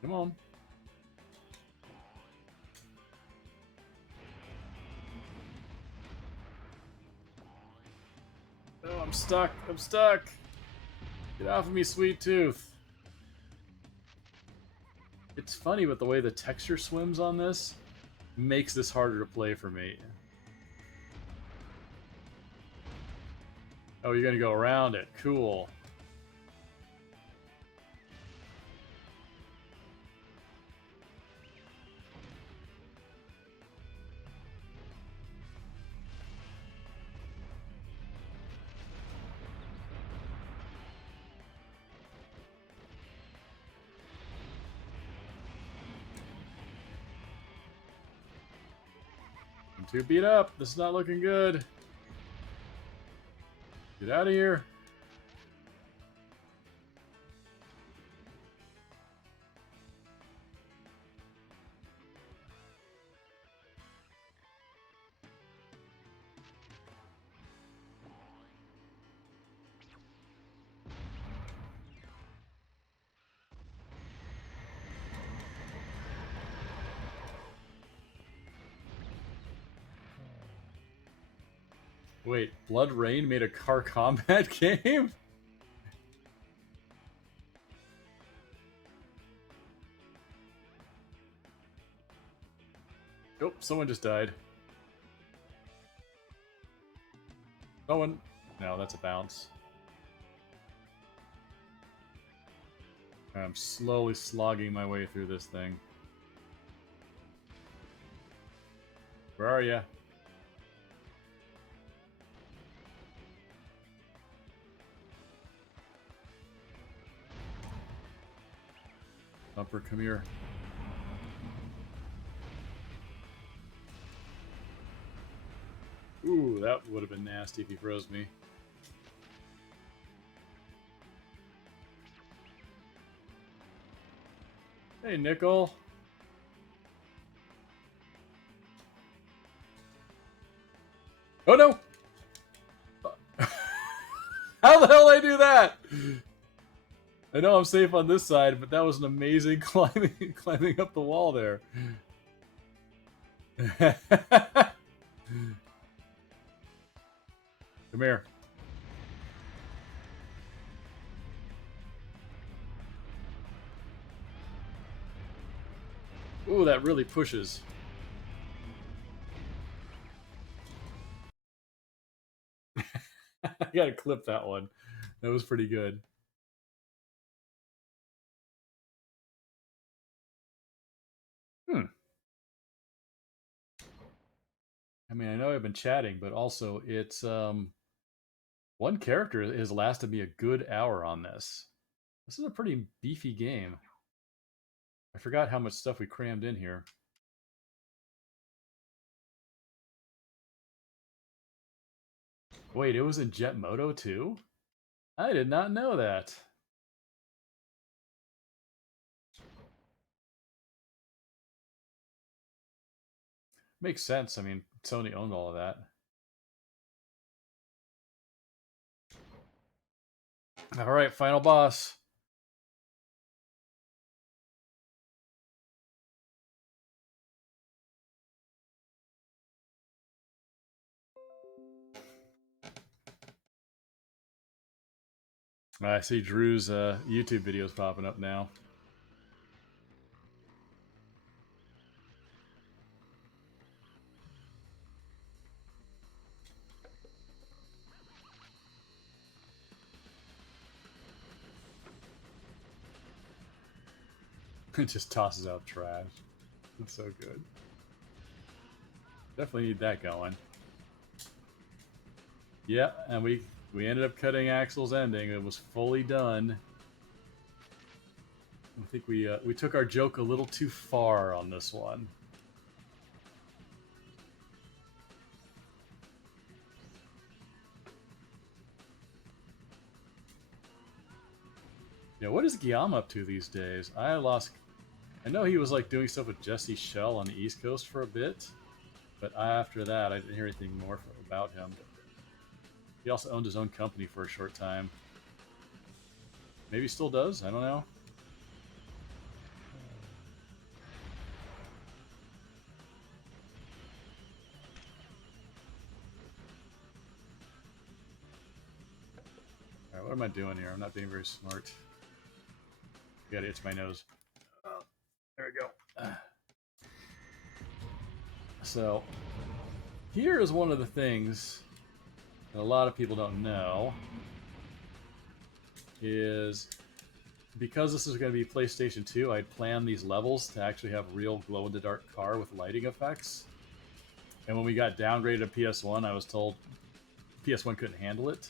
Come on. Oh, I'm stuck. I'm stuck. Get off of me, sweet tooth. It's funny, but the way the texture swims on this makes this harder to play for me. Oh, you're gonna go around it. Cool. I'm too beat up. This is not looking good. Get out of here. Wait, Blood Rain made a car combat game? Oh, someone just died. Someone. No, that's a bounce. I'm slowly slogging my way through this thing. Where are ya? Thumper, come here. Ooh, that would have been nasty if he froze me. Hey, Nickel. Oh no! How the hell did I do that? I know I'm safe on this side, but that was an amazing climbing up the wall there. Come here. Ooh, that really pushes. I gotta clip that one. That was pretty good. I mean, I know I've been chatting, but also it's one character has lasted me a good hour on this. This is a pretty beefy game. I forgot how much stuff we crammed in here. Wait, it was in Jet Moto too? I did not know that. Makes sense. I mean, Sony owned all of that. All right, final boss. I see Drew's YouTube videos popping up now. It just tosses out trash. It's so good. Definitely need that going. Yeah, and we ended up cutting Axel's ending. It was fully done. I think we took our joke a little too far on this one. Yeah, what is Guillaume up to these days? I know he was like doing stuff with Jesse Shell on the East Coast for a bit, but after that I didn't hear anything more about him. He also owned his own company for a short time. Maybe he still does, I don't know. Alright, what am I doing here? I'm not being very smart. I gotta itch my nose. Oh, there we go. So, here is one of the things that a lot of people don't know, is because this is going to be PlayStation 2, I'd planned these levels to actually have real glow-in-the-dark car with lighting effects. And when we got downgraded to PS1, I was told PS1 couldn't handle it.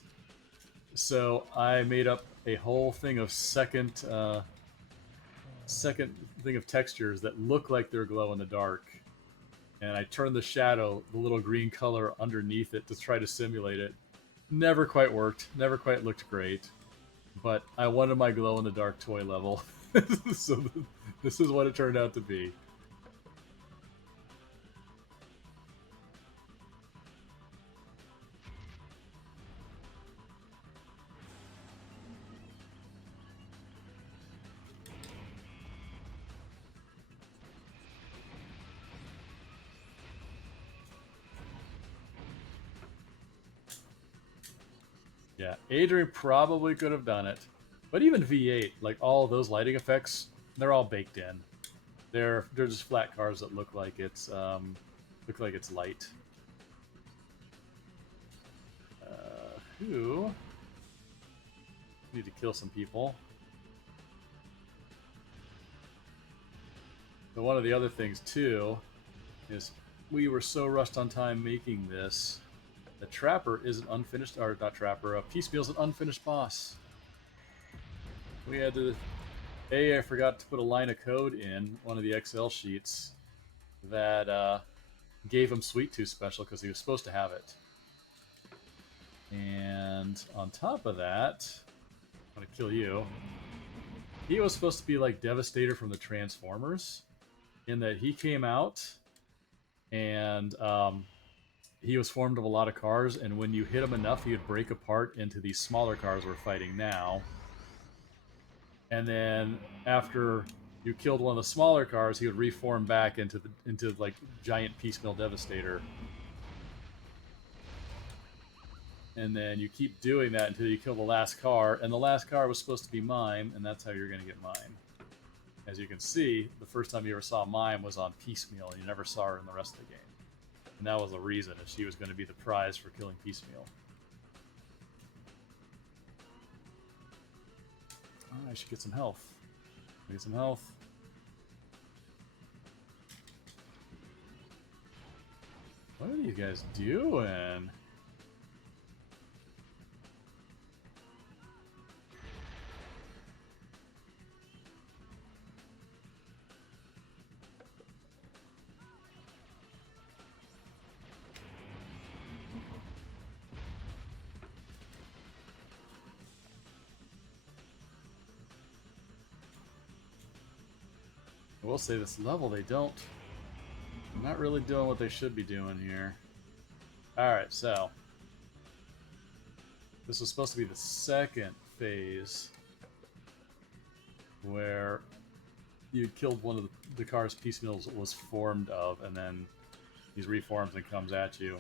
So I made up a whole thing of second thing of textures that look like they're glow-in-the-dark. And I turned the shadow, the little green color underneath it to try to simulate it. Never quite worked. Never quite looked great. But I wanted my glow-in-the-dark toy level. So this is what it turned out to be. Yeah, Adrian probably could have done it. But even V8, like all those lighting effects, they're all baked in. They're just flat cars that look like it's light. Who need to kill some people. But one of the other things too is we were so rushed on time making this. The Trapper is an unfinished, or not Trapper. Piecemeal's an unfinished boss. We had to. I forgot to put a line of code in one of the Excel sheets that gave him Sweet Tooth special because he was supposed to have it. And on top of that, I'm gonna kill you. He was supposed to be like Devastator from the Transformers, in that he came out and he was formed of a lot of cars, and when you hit him enough, he would break apart into these smaller cars we're fighting now. And then after you killed one of the smaller cars, he would reform back into like giant Piecemeal Devastator. And then you keep doing that until you kill the last car, and the last car was supposed to be Mime, and that's how you're going to get Mime. As you can see, the first time you ever saw Mime was on Piecemeal, and you never saw her in the rest of the game. And that was the reason, if she was going to be the prize for killing Piecemeal. Oh, I should get some health. Get some health. What are these guys doing? I will say this level, they're not really doing what they should be doing here. Alright, so this was supposed to be the second phase where you killed one of the cars Piecemeal was formed of, and then he reforms and comes at you.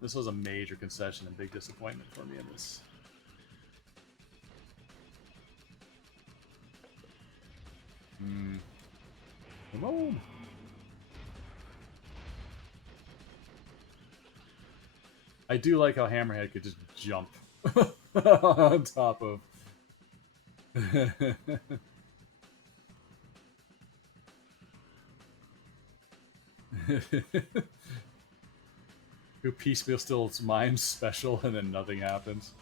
This was a major concession and big disappointment for me in this. Come on. I do like how Hammerhead could just jump on top of. Who Piecemeal still Mime's special and then nothing happens.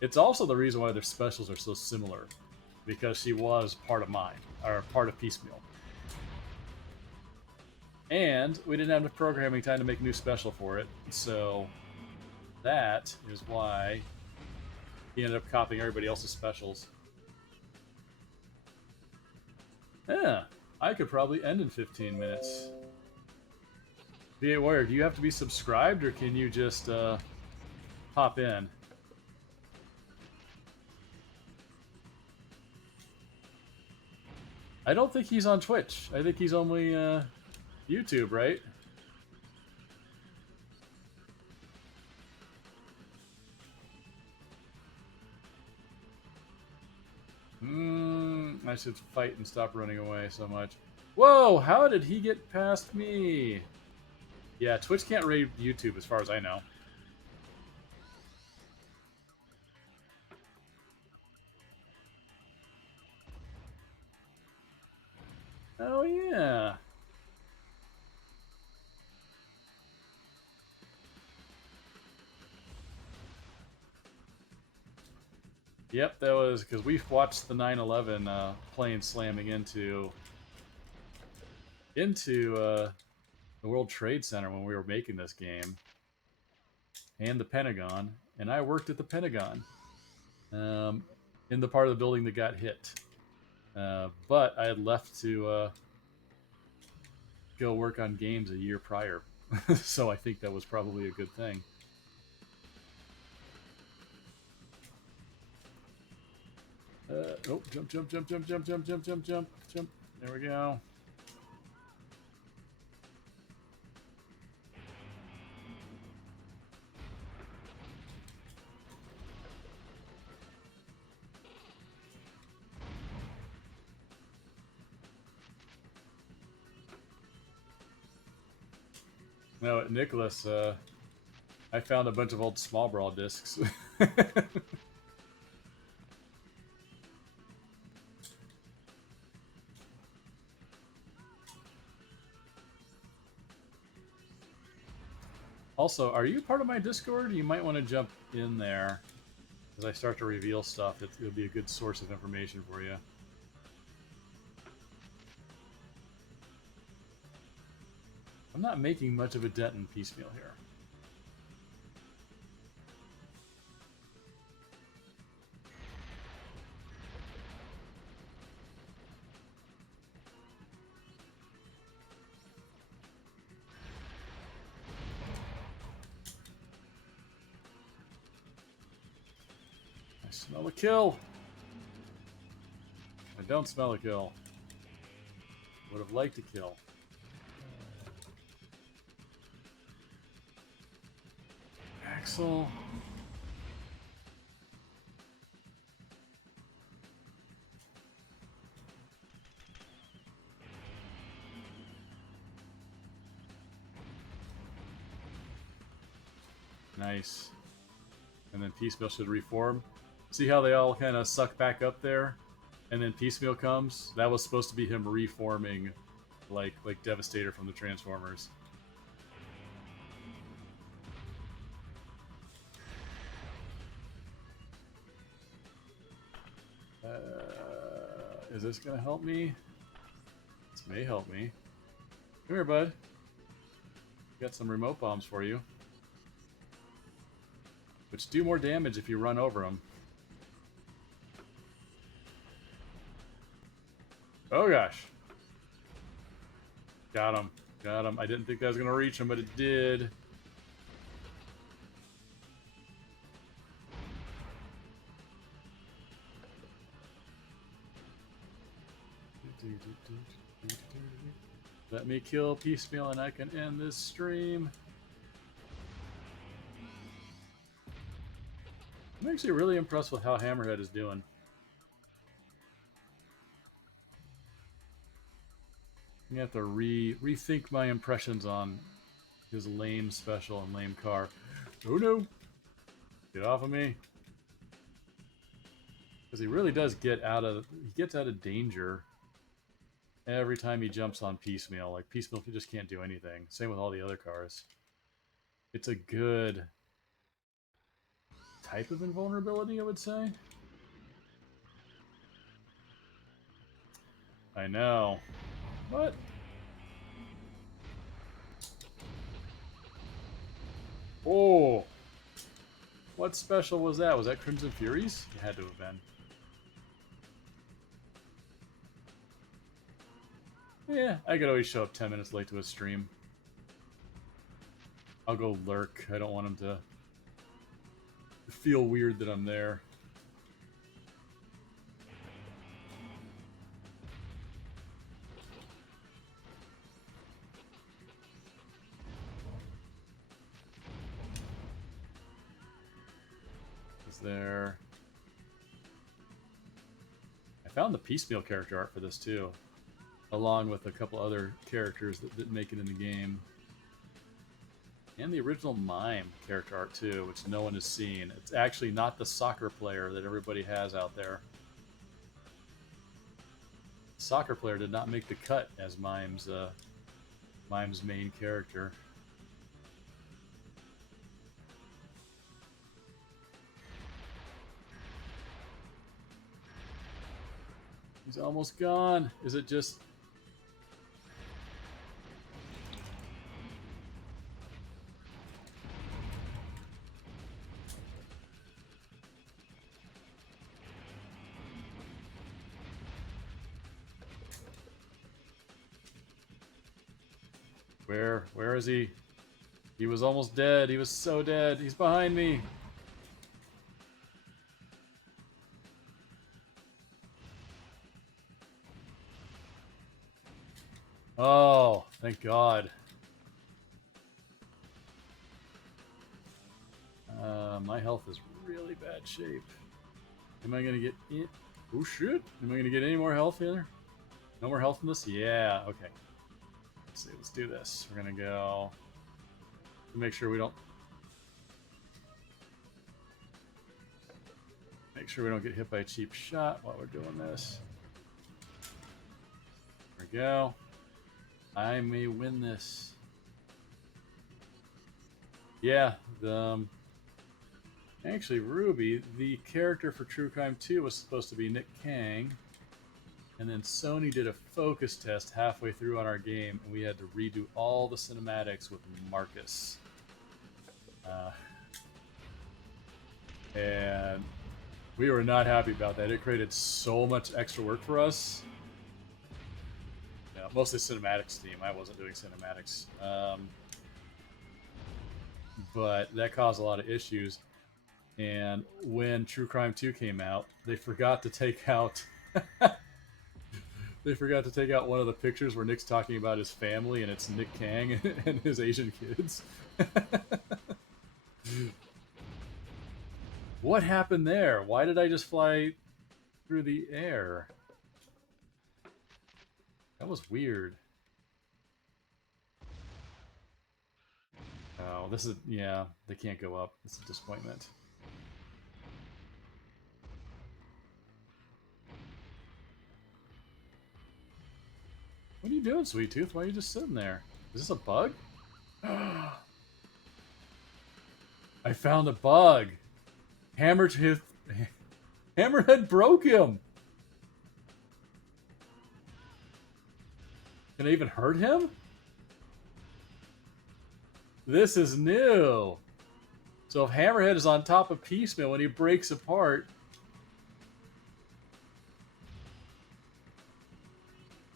It's also the reason why their specials are so similar, because she was part of Mime, or part of Piecemeal. And we didn't have enough programming time to make a new special for it, so that is why he ended up copying everybody else's specials. Yeah, I could probably end in 15 minutes. V8 Warrior, do you have to be subscribed, or can you just pop in? I don't think he's on Twitch. I think he's only YouTube, right? I should fight and stop running away so much. Whoa, how did he get past me? Yeah, Twitch can't raid YouTube as far as I know. Oh, yeah. Yep, that was because we watched the 9/11 plane slamming into the World Trade Center when we were making this game. and the Pentagon, and I worked at the Pentagon in the part of the building that got hit. But I had left to go work on games a year prior, so I think that was probably a good thing. Oh, jump, jump, jump, jump, jump, jump, jump, jump, jump, jump. There we go. No, Nicholas, I found a bunch of old Small Brawl discs. Also, are you part of my Discord? You might want to jump in there as I start to reveal stuff. It'll be a good source of information for you. I'm not making much of a dent in piecemeal here. I smell a kill. I don't smell a kill. Would have liked to kill. Axel. Nice. And then Piecemeal should reform. See how they all kind of suck back up there? And then Piecemeal comes? That was supposed to be him reforming like Devastator from the Transformers. Is this going to help me? This may help me. Come here, bud. Got some remote bombs for you. Which do more damage if you run over them. Oh gosh. Got him. Got him. I didn't think that was going to reach him, but it did. Let me kill Piecemeal and I can end this stream. I'm actually really impressed with how Hammerhead is doing. I'm going to have to rethink my impressions on his lame special and lame car. Oh no! Get off of me. Because he really does get out of... He gets out of danger every time he jumps on Piecemeal. Like, Piecemeal just can't do anything. Same with all the other cars. It's a good type of invulnerability, I would say. I know. What? Oh! What special was that? Was that Crimson Furies? It had to have been. Yeah, I could always show up 10 minutes late to a stream. I'll go lurk. I don't want him to feel weird that I'm there. Is there... I found the Piecemeal character art for this too, along with a couple other characters that didn't make it in the game. And the original Mime character art too, which no one has seen. It's actually not the soccer player that everybody has out there. The soccer player did not make the cut as Mime's main character. He's almost gone. Is it just... Where is he? He was almost dead. He was so dead. He's behind me. Oh, thank God. My health is really bad shape. Am I gonna get in? Oh shit! Am I gonna get any more health here? No more health in this? Yeah. Okay. Let's see. Let's do this. We're gonna go. Make sure we don't. Make sure we don't get hit by a cheap shot while we're doing this. There we go. I may win this. Yeah, actually, Ruby, the character for True Crime 2 was supposed to be Nick Kang, and then Sony did a focus test halfway through on our game, and we had to redo all the cinematics with Marcus. And we were not happy about that. It created so much extra work for us. Yeah, mostly cinematics team. I wasn't doing cinematics. But that caused a lot of issues. And when True Crime 2 came out, they forgot to take out they forgot to take out one of the pictures where Nick's talking about his family, and it's Nick Kang and his Asian kids. What happened there? Why did I just fly through the air? That was weird. Oh, this is... yeah, they can't go up. It's a disappointment. What are you doing, Sweet Tooth? Why are you just sitting there? Is this a bug? I found a bug! Hammerhead broke him! Can I even hurt him? This is new! So if Hammerhead is on top of Piecemeal when he breaks apart,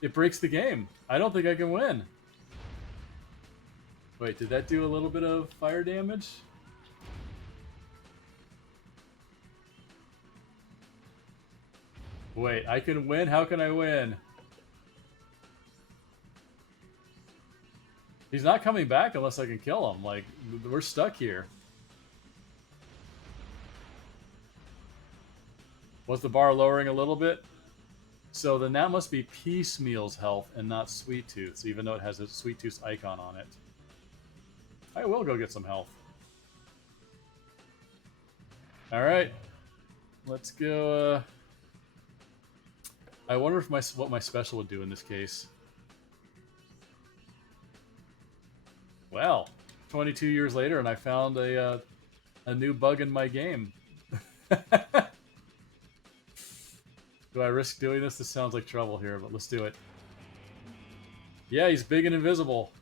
it breaks the game. I don't think I can win. Wait, did that do a little bit of fire damage? Wait, I can win? How can I win? He's not coming back unless I can kill him. Like, we're stuck here. Was the bar lowering a little bit? So then that must be Piecemeal's health and not Sweet Tooth's, even though it has a Sweet Tooth's icon on it. I will go get some health. Alright. Let's go, I wonder if what my special would do in this case. Well, 22 years later, and I found a new bug in my game. Do I risk doing this? This sounds like trouble here, but let's do it. Yeah, he's big and invisible.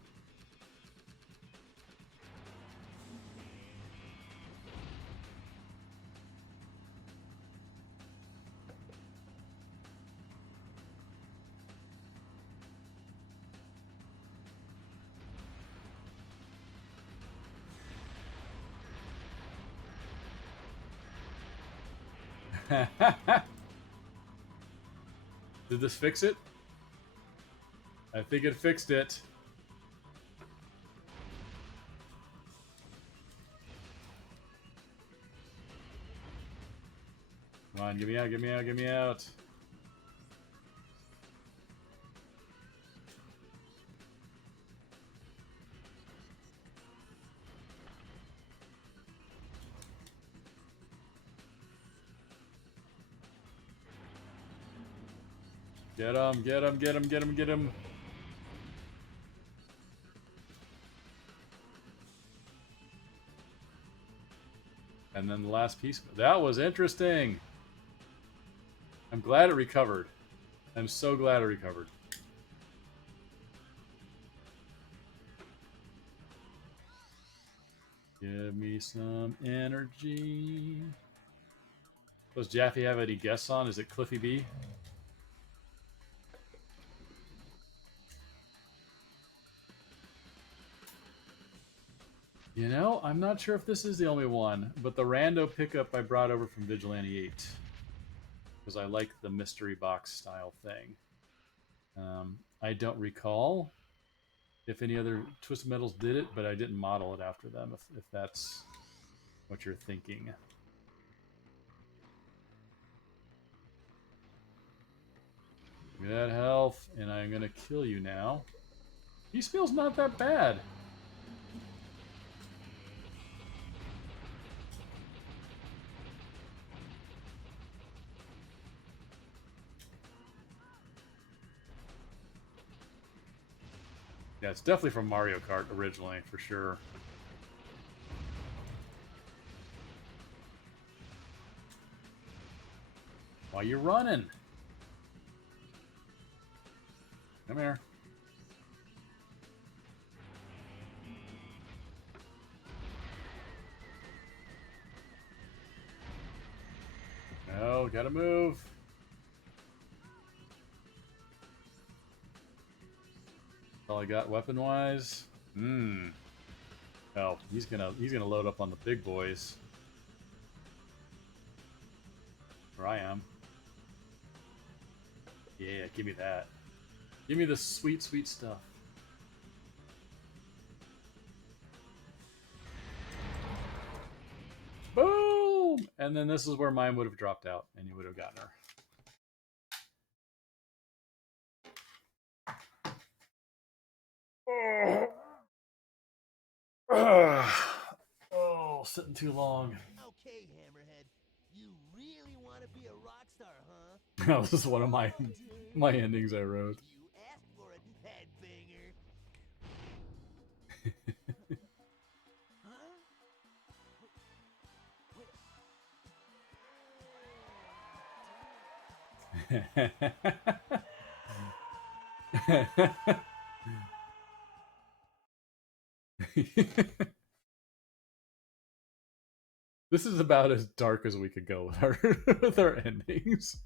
Did this fix it? I think it fixed it. Come on, get me out, get me out, get me out. Get him, get him, get him, get him, get him. And then the last piece. That was interesting. I'm glad it recovered. I'm so glad it recovered. Give me some energy. Does Jaffe have any guests on? Is it Cliffy B? You know, I'm not sure if this is the only one, but the rando pickup I brought over from Vigilante 8. Because I like the mystery box style thing. I don't recall if any other Twisted Metals did it, but I didn't model it after them, if that's what you're thinking. Give me that health, and I'm going to kill you now. These feels not that bad. Yeah, it's definitely from Mario Kart originally, for sure. Why you running? Come here. No, gotta move. That's all I got weapon-wise. Oh, he's gonna load up on the big boys. Where I am. Yeah, give me that. Give me the sweet, sweet stuff. Boom! And then this is where mine would have dropped out, and you would have gotten her. Oh, sitting too long. Okay, Hammerhead. You really want to be a rock star, huh? That was one of my endings I wrote. You asked for it, headbanger. Huh? This is about as dark as we could go with our endings.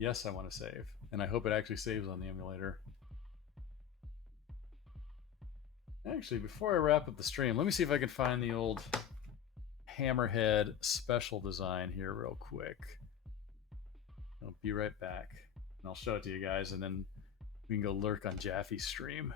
Yes, I want to save, and I hope it actually saves on the emulator. Actually, before I wrap up the stream, let me see if I can find the old Hammerhead special design here real quick. I'll be right back, and I'll show it to you guys, and then we can go lurk on Jaffe's stream.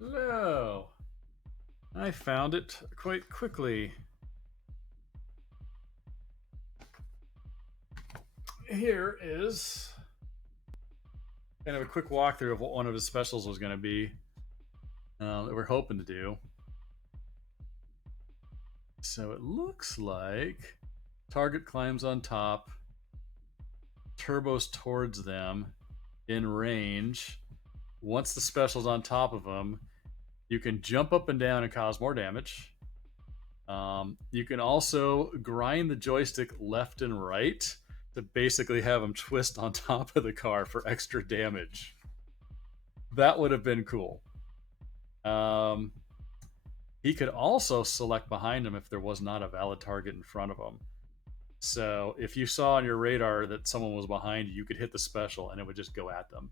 Hello. I found it quite quickly. Here is kind of a quick walkthrough of what one of his specials was going to be that we're hoping to do. So it looks like target climbs on top, turbos towards them in range. Once the special's on top of them, you can jump up and down and cause more damage. You can also grind the joystick left and right to basically have him twist on top of the car for extra damage. That would have been cool. He could also select behind him if there was not a valid target in front of him. So if you saw on your radar that someone was behind you, you could hit the special and it would just go at them.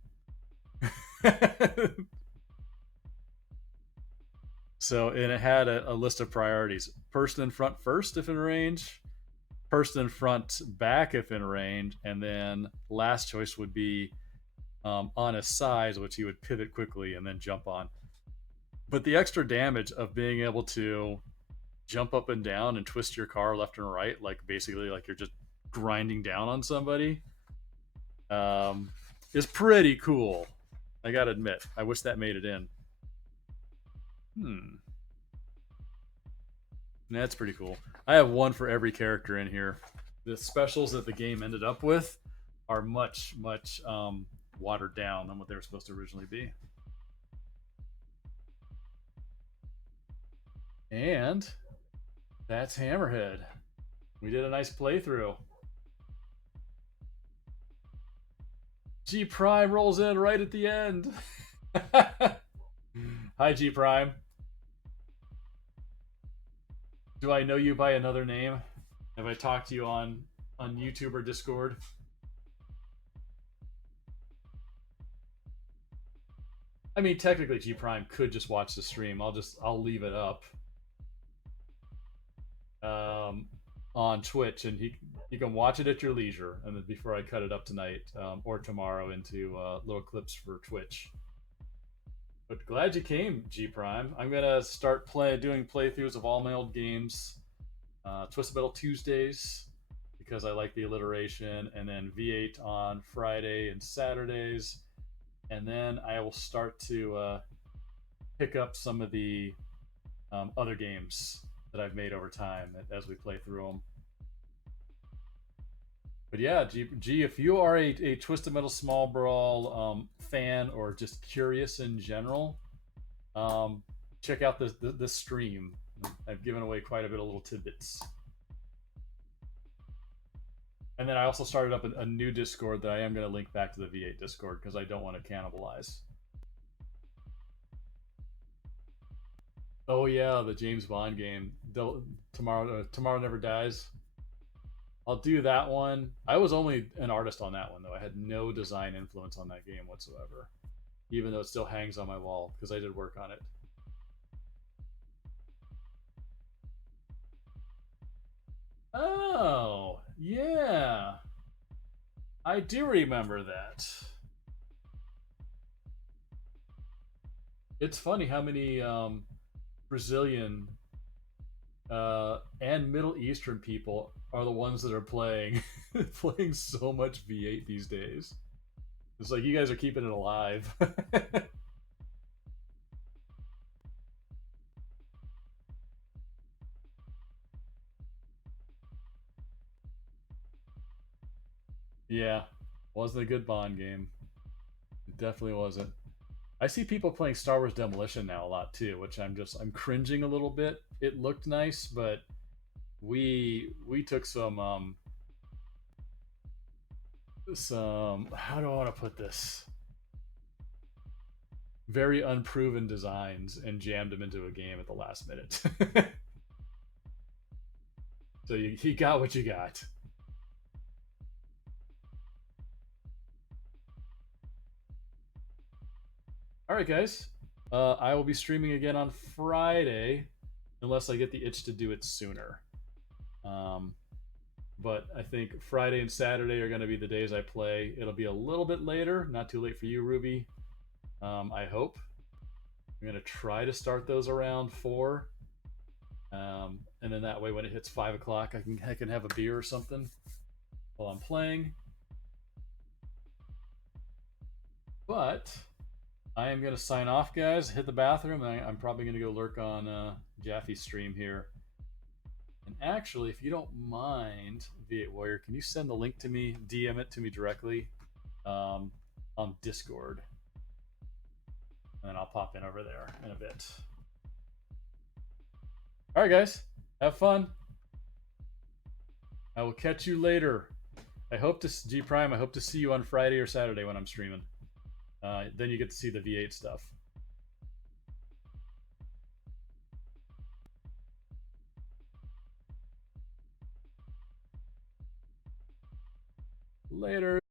So, and it had a list of priorities: person in front first if in range, person in front back if in range, and then last choice would be on his side, which he would pivot quickly and then jump on. But the extra damage of being able to jump up and down and twist your car left and right, like basically like you're just grinding down on somebody, um, is pretty cool. I gotta admit, I wish that made it in. That's pretty cool. I have one for every character in here. The specials that the game ended up with are much watered down than what they were supposed to originally be. And that's Hammerhead. We did a nice playthrough. G Prime rolls in right at the end. Hi, G Prime. Do I know you by another name? Have I talked to you on YouTube or Discord? I mean, technically, G Prime could just watch the stream. I'll leave it up on Twitch, and you can watch it at your leisure. And then before I cut it up tonight or tomorrow into little clips for Twitch. But glad you came, G Prime. I'm gonna start doing playthroughs of all my old games. Twisted Metal Tuesdays because I like the alliteration, and then V8 on Friday and Saturdays, and then I will start to pick up some of the other games that I've made over time as we play through them. But yeah, G, if you are a Twisted Metal Small Brawl fan or just curious in general, check out this stream. I've given away quite a bit of little tidbits. And then I also started up a new Discord that I am going to link back to the V8 Discord because I don't want to cannibalize. Oh yeah, the James Bond game. Tomorrow Never Dies. I'll do that one. I was only an artist on that one though. I had no design influence on that game whatsoever, even though it still hangs on my wall because I did work on it. Oh, yeah. I do remember that. It's funny how many Brazilian and Middle Eastern people are the ones that are playing playing so much V8 these days. It's like you guys are keeping it alive. Yeah, wasn't a good Bond game. It definitely wasn't. I see people playing Star Wars Demolition now a lot too, which I'm cringing a little bit. It looked nice, but we took some how do I want to put this? Very unproven designs and jammed them into a game at the last minute. So you got what you got. All right, guys. I will be streaming again on Friday, unless I get the itch to do it sooner. But I think Friday and Saturday are going to be the days I play. It'll be a little bit later, not too late for you, Ruby. I hope. I'm going to try to start those around 4. And then that way, when it hits 5 o'clock, I can have a beer or something while I'm playing. But I am going to sign off, guys. Hit the bathroom. I'm probably going to go lurk on Jaffe's stream here. And actually, if you don't mind, V8 Warrior, can you send the link to me, DM it to me directly on Discord? And then I'll pop in over there in a bit. All right, guys. Have fun. I will catch you later. I hope to G Prime. I hope to see you on Friday or Saturday when I'm streaming. Then you get to see the V8 stuff. Later.